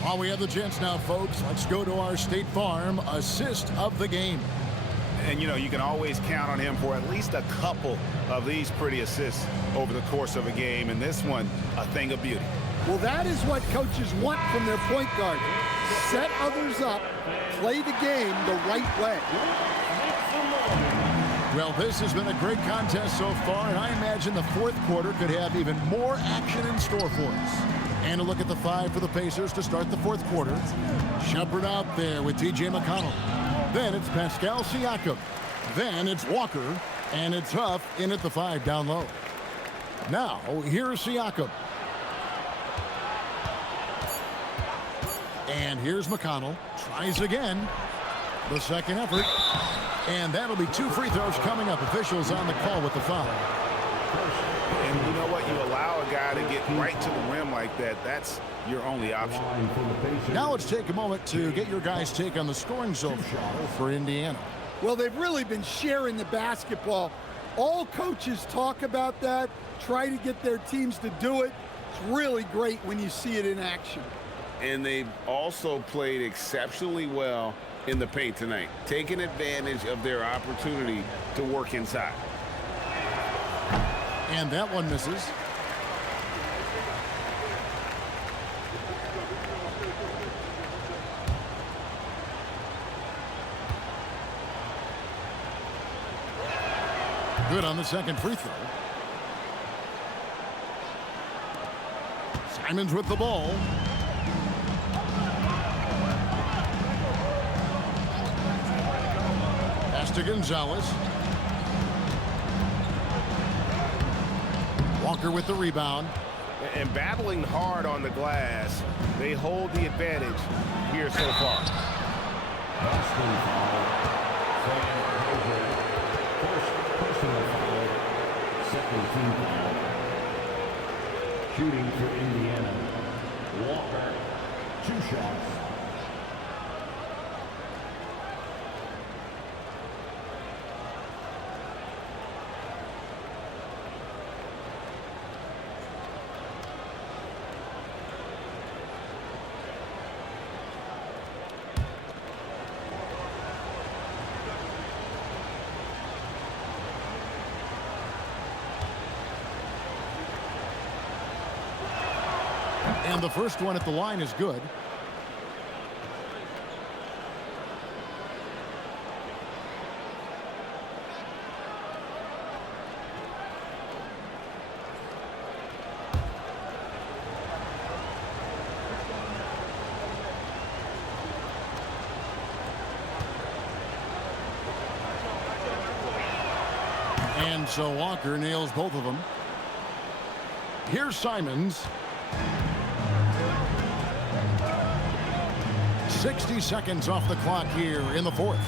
While we have the chance now, folks, let's go to our State Farm assist of the game. And, you can always count on him for at least a couple of these pretty assists over the course of a game. And this one, a thing of beauty. Well, that is what coaches want from their point guard. Set others up, play the game the right way. Well, this has been a great contest so far, and I imagine the 4th quarter could have even more action in store for us. And a look at the 5 for the Pacers to start the 4th quarter. Shepard out there with T.J. McConnell. Then it's Pascal Siakam. Then it's Walker. And it's Huff in at the 5 down low. Now, here's Siakam. And here's McConnell. Tries again. The second effort. And that'll be 2 free throws coming up. Officials on the call with the foul. And you know what? You allow a guy to get right to the rim like that. That's your only option. Now let's take a moment to get your guys' take on the scoring so far for Indiana. Well, they've really been sharing the basketball. All coaches talk about that, try to get their teams to do it. It's really great when you see it in action. And they've also played exceptionally well in the paint tonight, taking advantage of their opportunity to work inside. And that one misses. Good on the second free throw. Simons with the ball. Pass to Gonzalez. Walker with the rebound. And battling hard on the glass, they hold the advantage here so far. Boston foul. First personal foul. Second team foul. Shooting for Indiana. Walker, 2 shots. And the first one at the line is good. And so Walker nails both of them. Here's Simons. 60 seconds off the clock here in the 4th.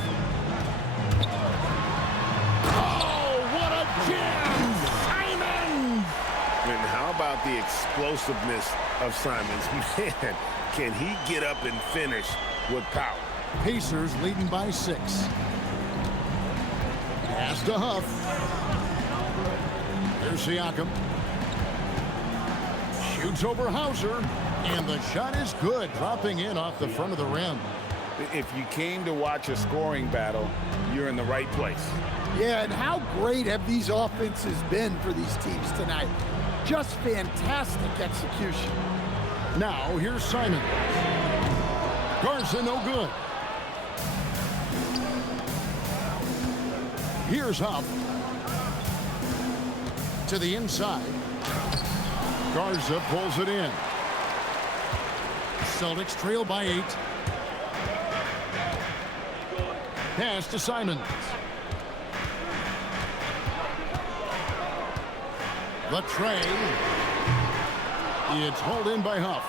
Oh, what a jam! Simons! And how about the explosiveness of Simons? Man, can he get up and finish with power? Pacers leading by 6. Pass to Huff. There's Siakam. Shoots over Hauser. And the shot is good, dropping in off the front of the rim. If you came to watch a scoring battle, you're in the right place. Yeah, and how great have these offenses been for these teams tonight? Just fantastic execution. Now, here's Simon. Garza, no good. Here's Huff. To the inside. Garza pulls it in. Celtics trail by 8. Pass to Simons. The Trae. It's hauled in by Huff.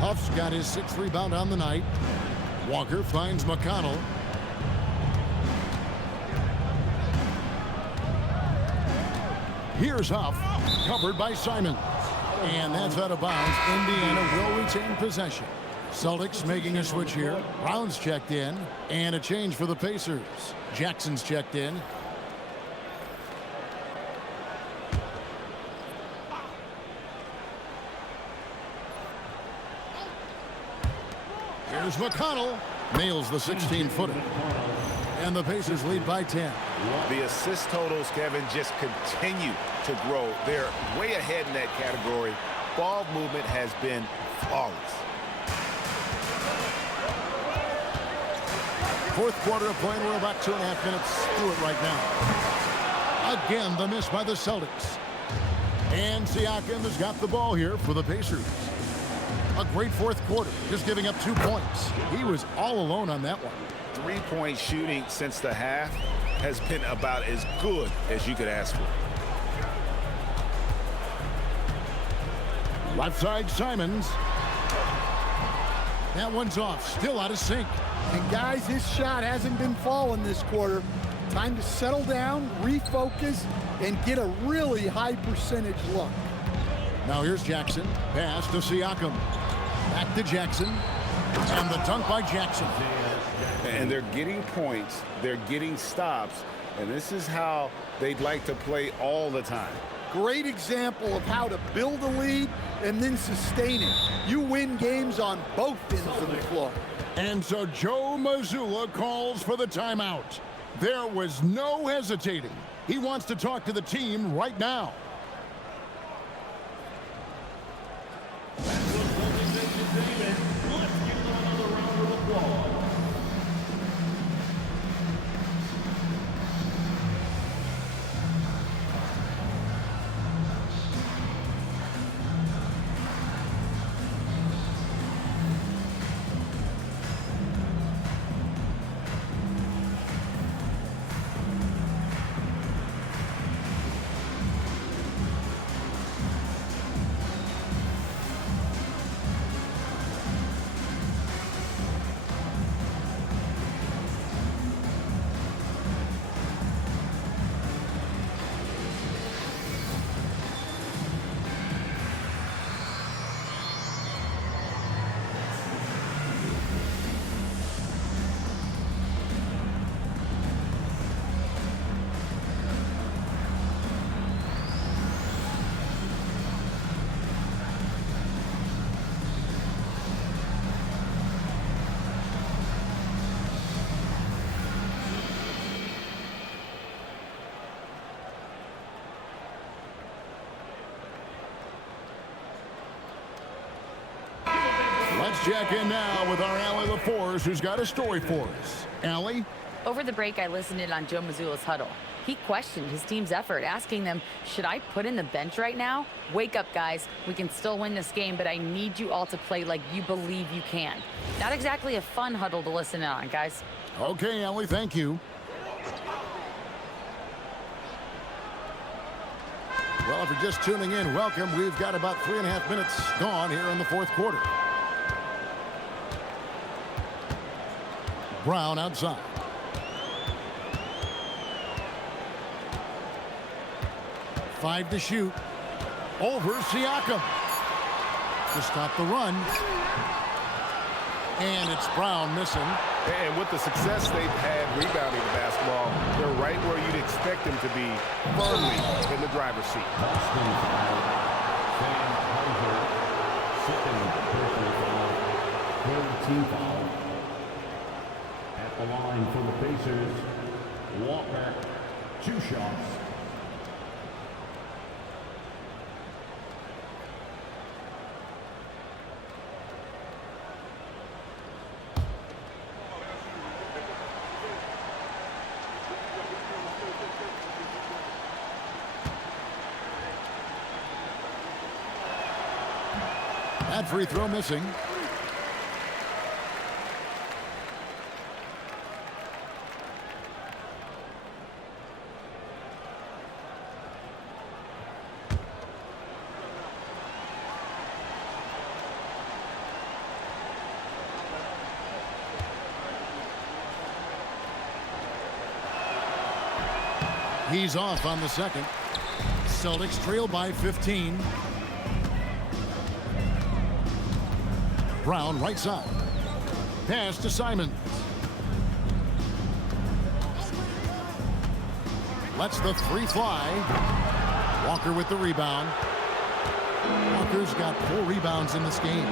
Huff's got his 6th rebound on the night. Walker finds McConnell. Here's Huff, covered by Simon. And that's out of bounds. Indiana will retain possession. Celtics making a switch here. Brown's checked in. And a change for the Pacers. Jackson's checked in. Here's McConnell. Nails the 16-footer. And the Pacers lead by 10. The assist totals, Kevin, just continue to grow. They're way ahead in that category. Ball movement has been flawless. 4th quarter of play. We're about 2.5 minutes through it right now. Again, the miss by the Celtics. And Siakam has got the ball here for the Pacers. A great 4th quarter, just giving up 2 points. He was all alone on that one. 3-point shooting since the half has been about as good as you could ask for. Left side, Simons. That one's off, still out of sync. And guys, his shot hasn't been falling this quarter. Time to settle down, refocus, and get a really high percentage look. Now here's Jackson. Pass to Siakam. Back to Jackson. And the dunk by Jackson. And they're getting points. They're getting stops. And this is how they'd like to play all the time. Great example of how to build a lead and then sustain it. You win games on both ends of the floor. And so Joe Mazzulla calls for the timeout. There was no hesitating. He wants to talk to the team right now. Let's check in now with our Allie LaForce, who's got a story for us. Allie? Over the break, I listened in on Joe Mazzulla's huddle. He questioned his team's effort, asking them, should I put in the bench right now? Wake up, guys. We can still win this game, but I need you all to play like you believe you can. Not exactly a fun huddle to listen in on, guys. Okay, Allie, thank you. Well, if you're just tuning in, welcome. We've got about 3.5 minutes gone here in the 4th quarter. Brown outside. Five to shoot. Over Siakam. To stop the run. And it's Brown missing. And with the success they've had rebounding the basketball, they're right where you'd expect them to be, firmly in the driver's seat. Boston foul. Second personal foul. 3rd team foul. At the line for the Pacers, Walker, 2 shots. That free throw missing. He's off on the second. Celtics trail by 15. Brown right side. Pass to Simons. Lets the three fly. Walker with the rebound. Walker's got 4 rebounds in this game.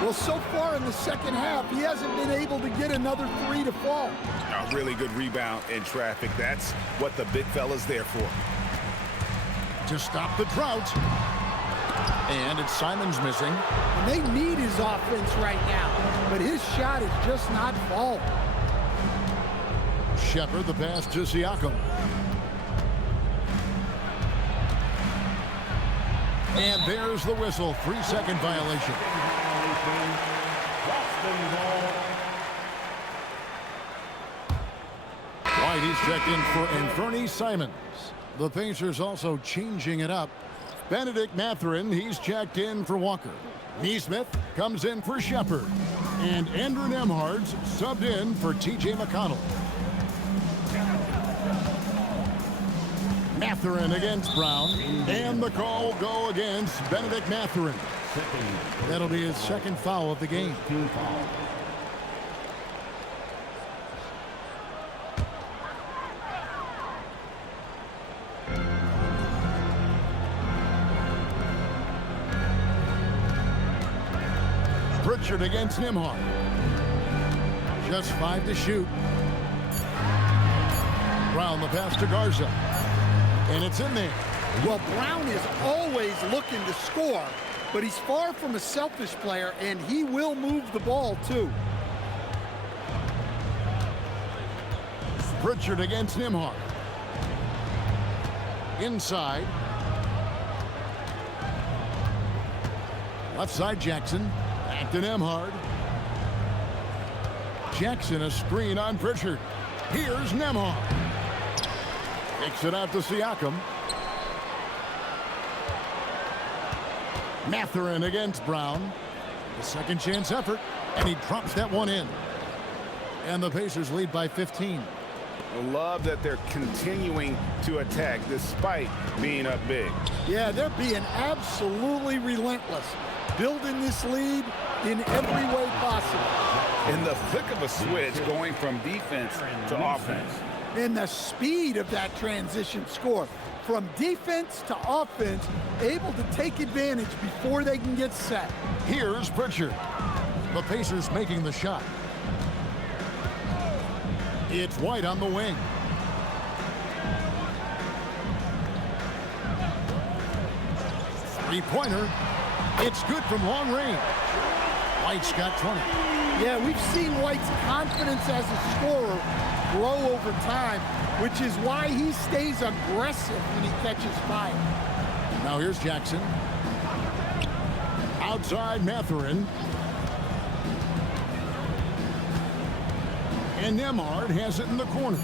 Well, so far in the second half, he hasn't been able to get another 3 to fall. A really good rebound in traffic. That's what the big fella's there for. To stop the drought. And it's Simons missing. And they need his offense right now, but his shot is just not falling. Shepard the pass to Siakam. And there's the whistle. 3-second violation. White, he's checked in for Anthony Simons. The Pacers also changing it up. Benedict Mathurin, he's checked in for Walker. Neesmith comes in for Shepard. And Andrew Nembhard's subbed in for T.J. McConnell. Mathurin against Brown. And the call will go against Benedict Mathurin. That'll be his second foul of the game. Pritchard against Nembhard. Just 5 to shoot. Brown the pass to Garza. And it's in there. Well, Brown is always looking to score, but he's far from a selfish player, and he will move the ball, too. Pritchard against Nembhard. Inside. Left side, Jackson. Back to Nembhard. Jackson a screen on Pritchard. Here's Nembhard. Takes it out to Siakam. Mathurin against Brown. The second chance effort, and he drops that one in. And the Pacers lead by 15. I love that they're continuing to attack despite being up big. Yeah, they're being absolutely relentless, building this lead in every way possible. In the flick of a switch, going from defense to offense. And the speed of that transition score. From defense to offense, able to take advantage before they can get set. Here's Pritchard. The Pacers making the shot. It's White on the wing. Three-pointer. It's good from long range. White's got 20. Yeah, we've seen White's confidence as a scorer grow over time, which is why he stays aggressive when he catches fire. Now here's Jackson. Outside Mathurin. And Nembhard has it in the corner.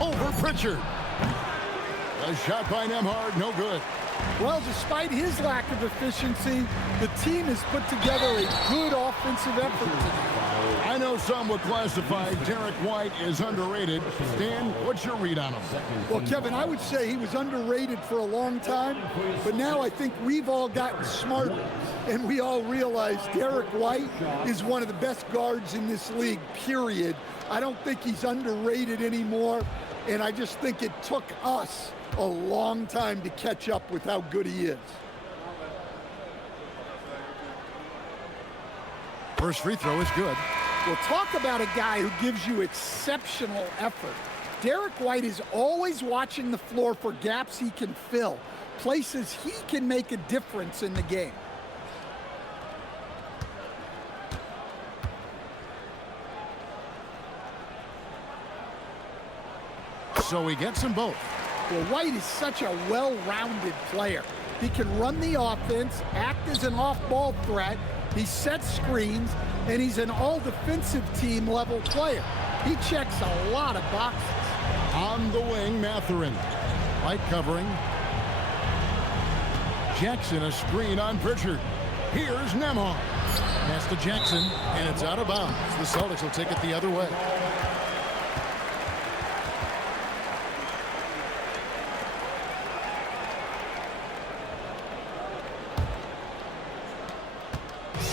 Over Pritchard. A shot by Nembhard, no good. Well, despite his lack of efficiency, the team has put together a good offensive effort today. I know some would classify Derrick White as underrated. Stan, what's your read on him? Well, Kevin, I would say he was underrated for a long time, but now I think we've all gotten smarter, and we all realize Derrick White is one of the best guards in this league, period. I don't think he's underrated anymore, and I just think it took us a long time to catch up with how good he is. First free throw is good. Well, talk about a guy who gives you exceptional effort. Derrick White is always watching the floor for gaps he can fill, places he can make a difference in the game. So he gets them both. Well, White is such a well-rounded player. He can run the offense, act as an off-ball threat, he sets screens, and he's an all-defensive team level player. He checks a lot of boxes. On the wing, Mathurin. White covering. Jackson a screen on Pritchard. Here's Nembhard. Pass to Jackson, and it's out of bounds. The Celtics will take it the other way.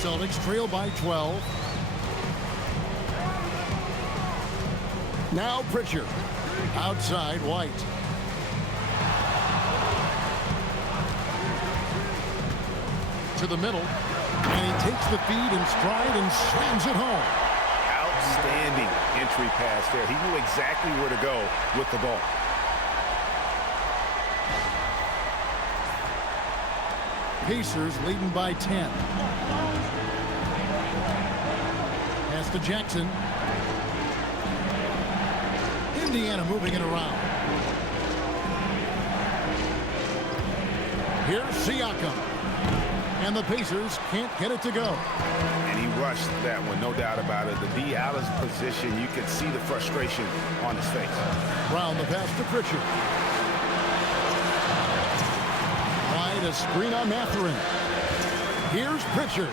Celtics trail by 12. Now Pritchard. Outside White. To the middle. And he takes the feed in stride and slams it home. Outstanding entry pass there. He knew exactly where to go with the ball. Pacers leading by 10. Pass to Jackson. Indiana moving it around. Here's Siakam. And the Pacers can't get it to go. And he rushed that one, no doubt about it. The D out of position, you could see the frustration on his face. Brown the pass to Pritchard. Wide a screen on Mathurin. Here's Pritchard.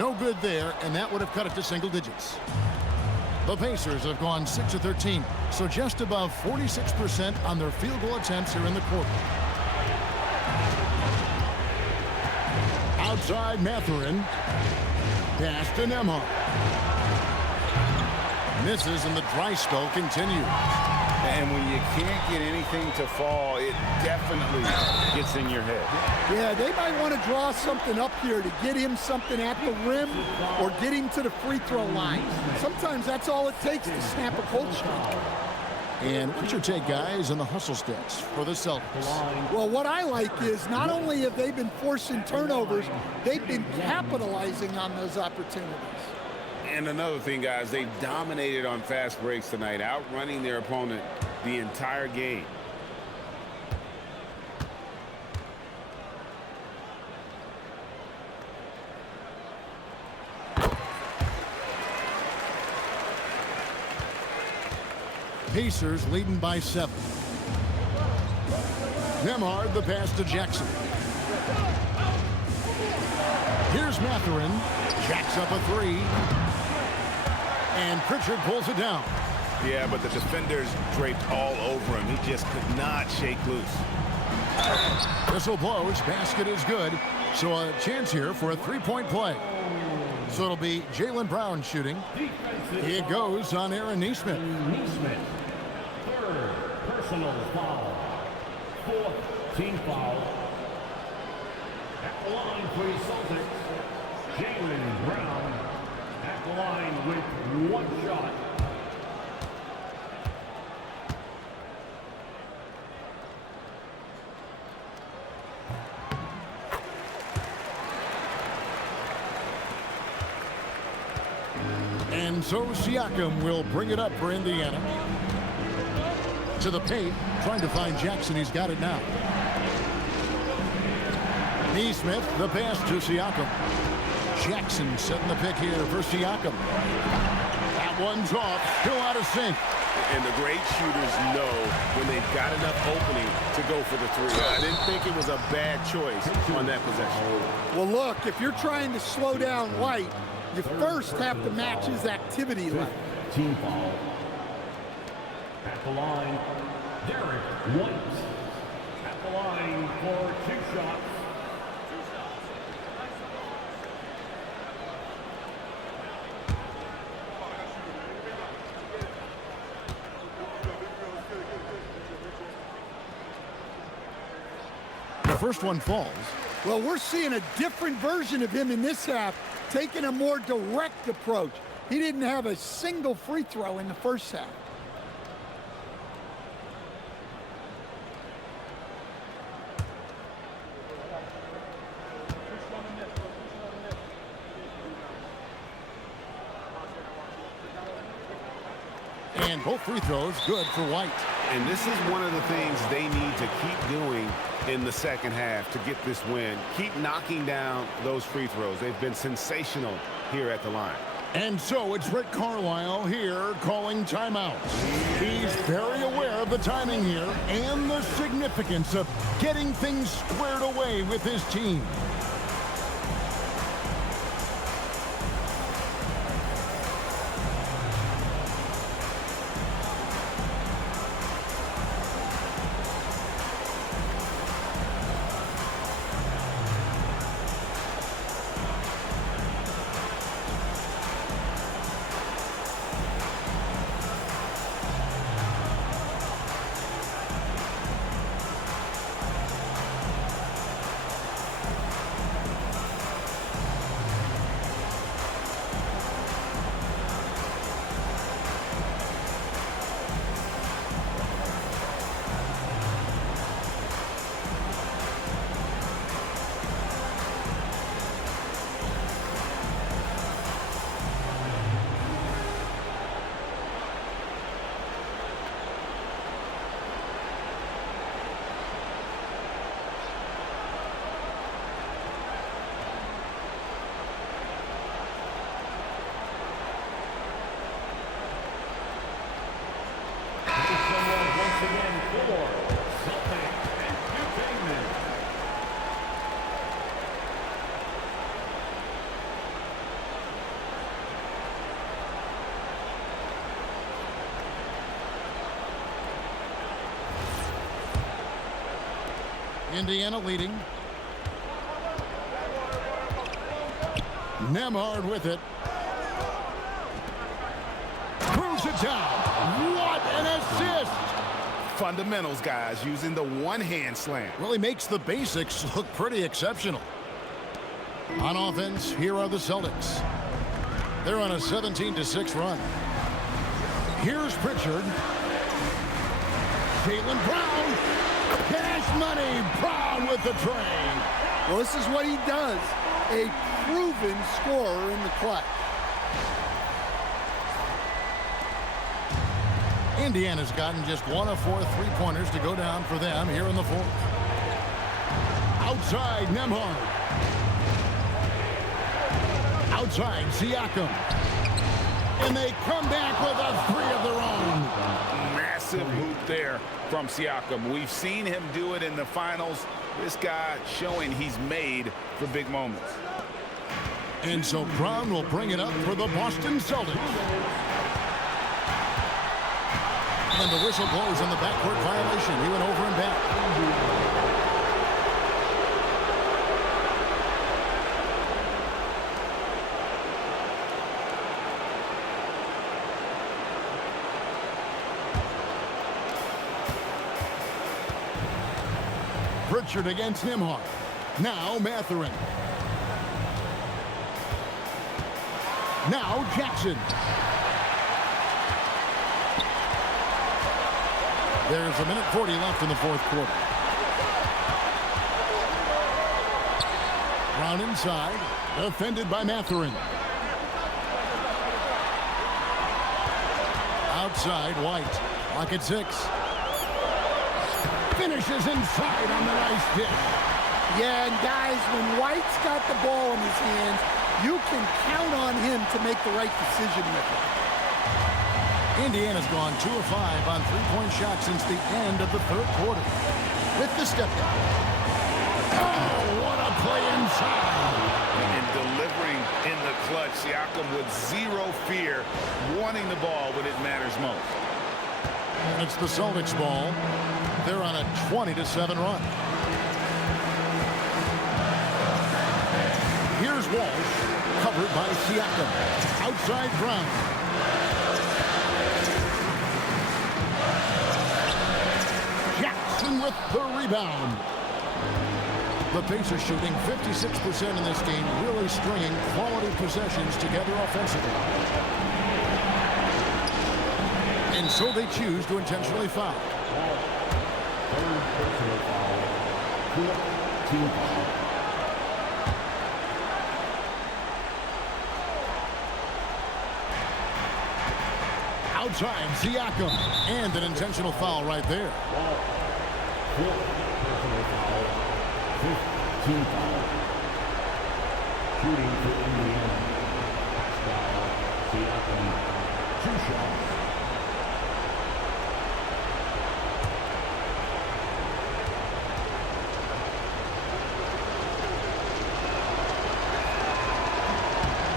No good there, and that would have cut it to single digits. The Pacers have gone 6 of 13, so just above 46% on their field goal attempts here in the quarter. Outside Mathurin. Pass to Nembhard. Misses, and the dry spell continues. And when you can't get anything to fall, it definitely gets in your head. Yeah, they might want to draw something up here to get him something at the rim or get him to the free throw line. Sometimes that's all it takes to snap a cold streak. And what's your take, guys, on the hustle stats for the Celtics? Well, what I like is not only have they been forcing turnovers, they've been capitalizing on those opportunities. And another thing, guys, they've dominated on fast breaks tonight, outrunning their opponent the entire game. Pacers leading by 7. Nembhard the pass to Jackson. Here's Mathurin. Jacks up a 3. And Pritchard pulls it down. Yeah, but the defenders draped all over him. He just could not shake loose. Whistle blows. Basket is good. So a chance here for a 3-point play. So it'll be Jaylen Brown shooting. It goes on Aaron Nesmith. Nesmith. Third personal foul. Fourth team foul. At the line for the Celtics, Jaylen Brown. At the line with 1 shot. And so Siakam will bring it up for Indiana. To the paint, trying to find Jackson. He's got it now. Nesmith, the pass to Siakam. Jackson setting the pick here for Siakam. That one's off, still out of sync. And the great shooters know when they've got enough opening to go for the 3. I didn't think it was a bad choice on that possession. Well, look, if you're trying to slow down White, you first have to match his activity level. Team foul. At the line, Derrick White. At the line for 2 shots. The first one falls. Well, we're seeing a different version of him in this half, taking a more direct approach. He didn't have a single free throw in the first half. And both free throws good for White. And this is one of the things they need to keep doing in the second half to get this win. Keep knocking down those free throws. They've been sensational here at the line. And so it's Rick Carlisle here calling timeouts. He's very aware of the timing here and the significance of getting things squared away with his team. Indiana leading. Nembhard with it. Throws it down. What an assist! Fundamentals, guys, using the one-hand slam. Really makes the basics look pretty exceptional. On offense, here are the Celtics. They're on a 17-6 run. Here's Pritchard. Jaylen Brown. Cash money. Brown with the tray. Well, this is what he does. A proven scorer in the clutch. Indiana's gotten just 1 of 4 3-pointers to go down for them here in the fourth. Outside, Nembhard. Outside, Siakam. And they come back with a 3 of their own. Massive hoop there from Siakam. We've seen him do it in the finals. This guy showing he's made for big moments. And so Brown will bring it up for the Boston Celtics. And the whistle blows on the backcourt violation. He went over and back. Pritchard against Nembhard. Now Mathurin. Now Jackson. There's 1:40 left in the fourth quarter. Brown inside. Defended by Mathurin. Outside, White. Clock at 6. Finishes inside on the nice dish. Yeah, and guys, when White's got the ball in his hands, you can count on him to make the right decision with it. Indiana's gone 2 of 5 on 3-point shots since the end of the third quarter. With the step down. Oh, what a play inside. And delivering in the clutch, Siakam with zero fear, wanting the ball when it matters most. And it's the Celtics ball. They're on a 20-7 run. Here's Walsh, covered by Siakam. Outside Brown. Jackson with the rebound. The Pacers shooting 56% in this game, really stringing quality possessions together offensively. And so they choose to intentionally foul. Third personal foul. Team foul. Outside, Siakam. And an intentional foul right there. Fourth personal foul. Fifth team foul. Shooting for Indiana. Pascal Siakam. 2 shots.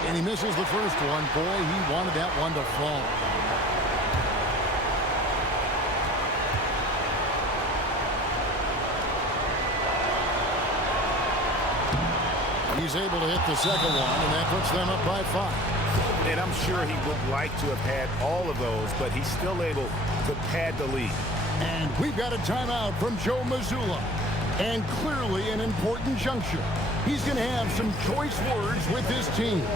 And he misses the first one. Boy, he wanted that one to fall. He's able to hit the second one, and that puts them up by 5. And I'm sure he would like to have had all of those, but he's still able to pad the lead. And we've got a timeout from Joe Mazzulla. And clearly an important juncture. He's going to have some choice words with his team.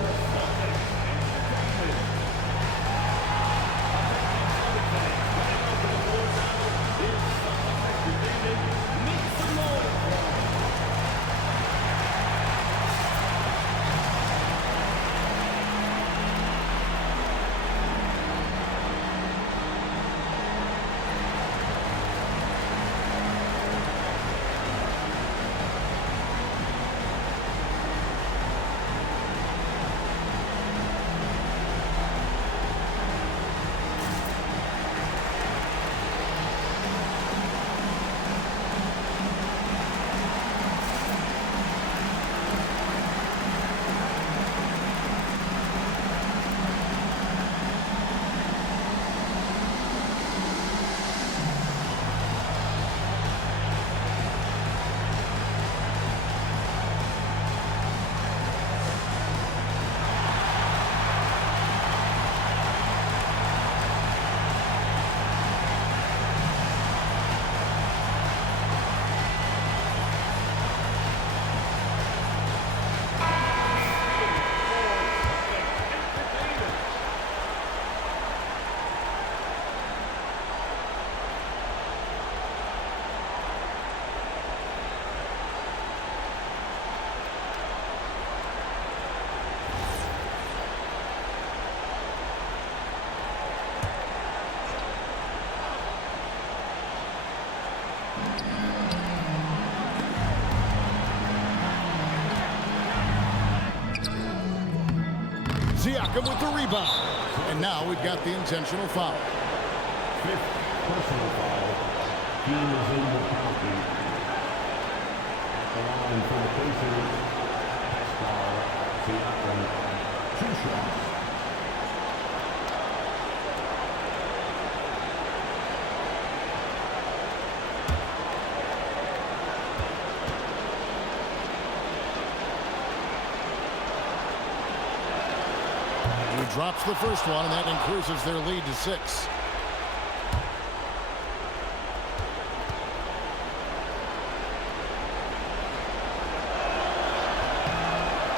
Siakam with the rebound. And now we've got the intentional foul. 5th personal foul. Team is in the penalty. At the line for the Pacers, Pascal Siakam, 2 shots. He drops the first one, and that increases their lead to 6.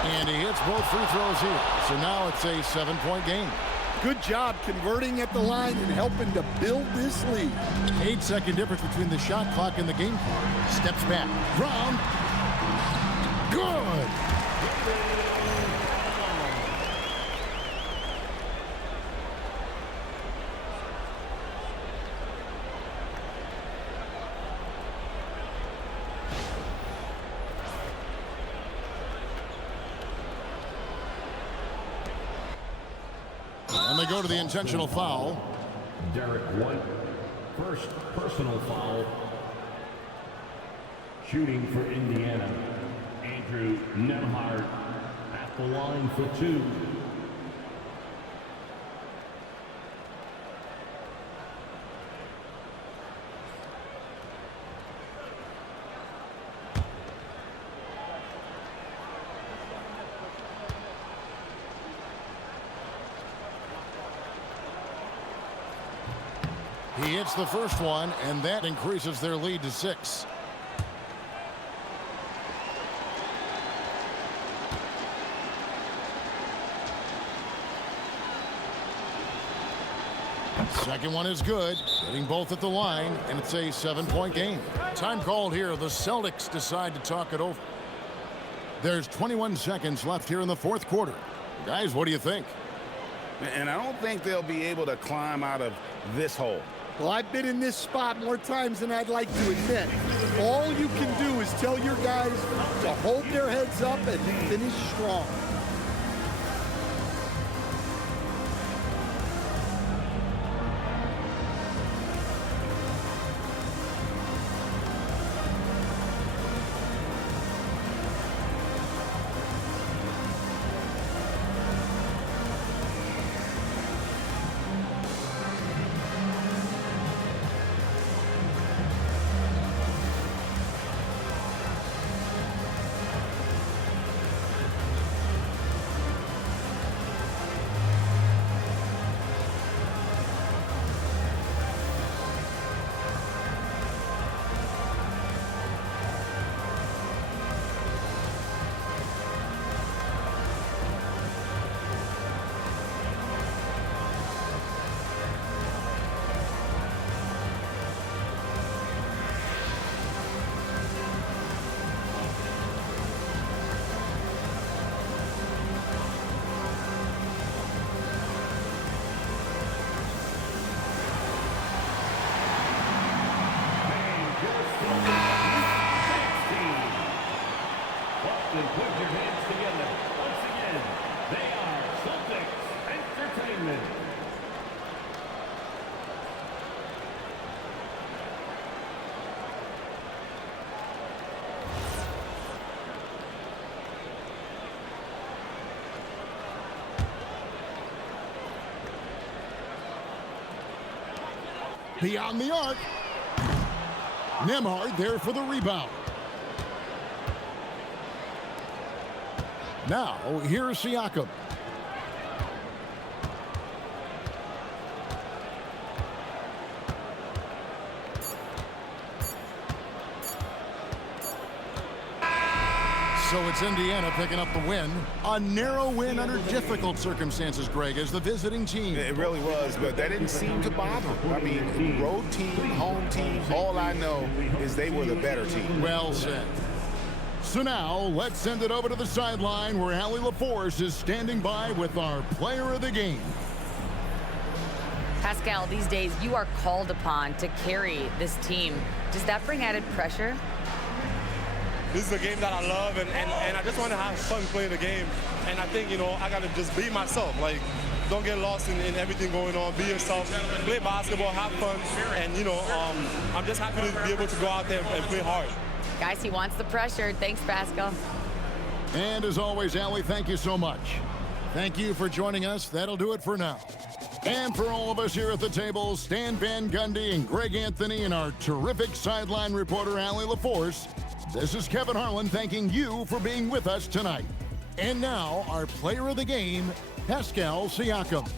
And he hits both free throws here. So now it's a 7-point game. Good job converting at the line and helping to build this lead. 8-second difference between the shot clock and the game clock. Steps back. Brown. Good. And they go to the intentional foul. Derrick White, 1st personal foul. Shooting for Indiana, Andrew Nembhard at the line for 2. He hits the first one, and that increases their lead to 6. Second one is good, hitting both at the line, and it's a 7-point game. Time called here. The Celtics decide to talk it over. There's 21 seconds left here in the 4th quarter. Guys, what do you think? And I don't think they'll be able to climb out of this hole. Well, I've been in this spot more times than I'd like to admit. All you can do is tell your guys to hold their heads up and finish strong. Put your hands together. Once again, they are Celtics Entertainment. Beyond the arc. Nembhard there for the rebound. Now, here's Siakam. So it's Indiana picking up the win. A narrow win under difficult circumstances, Greg, as the visiting team. It really was, but that didn't seem to bother them. I mean, road team, home team, all I know is they were the better team. Well said. So now, let's send it over to the sideline where Allie LaForce is standing by with our player of the game. Pascal, these days you are called upon to carry this team. Does that bring added pressure? this is a game that I love, and I just want to have fun playing the game. And I think, you know, I got to just be myself. Like, don't get lost in everything going on. Be yourself, play basketball, have fun, and, you know, I'm just happy to be able to go out there and play hard. Guys, he wants the pressure. Thanks, Pascal. And as always, Allie, thank you so much. Thank you for joining us. That'll do it for now. And for all of us here at the table, Stan Van Gundy and Greg Anthony and our terrific sideline reporter, Allie LaForce, this is Kevin Harlan thanking you for being with us tonight. And now, our player of the game, Pascal Siakam.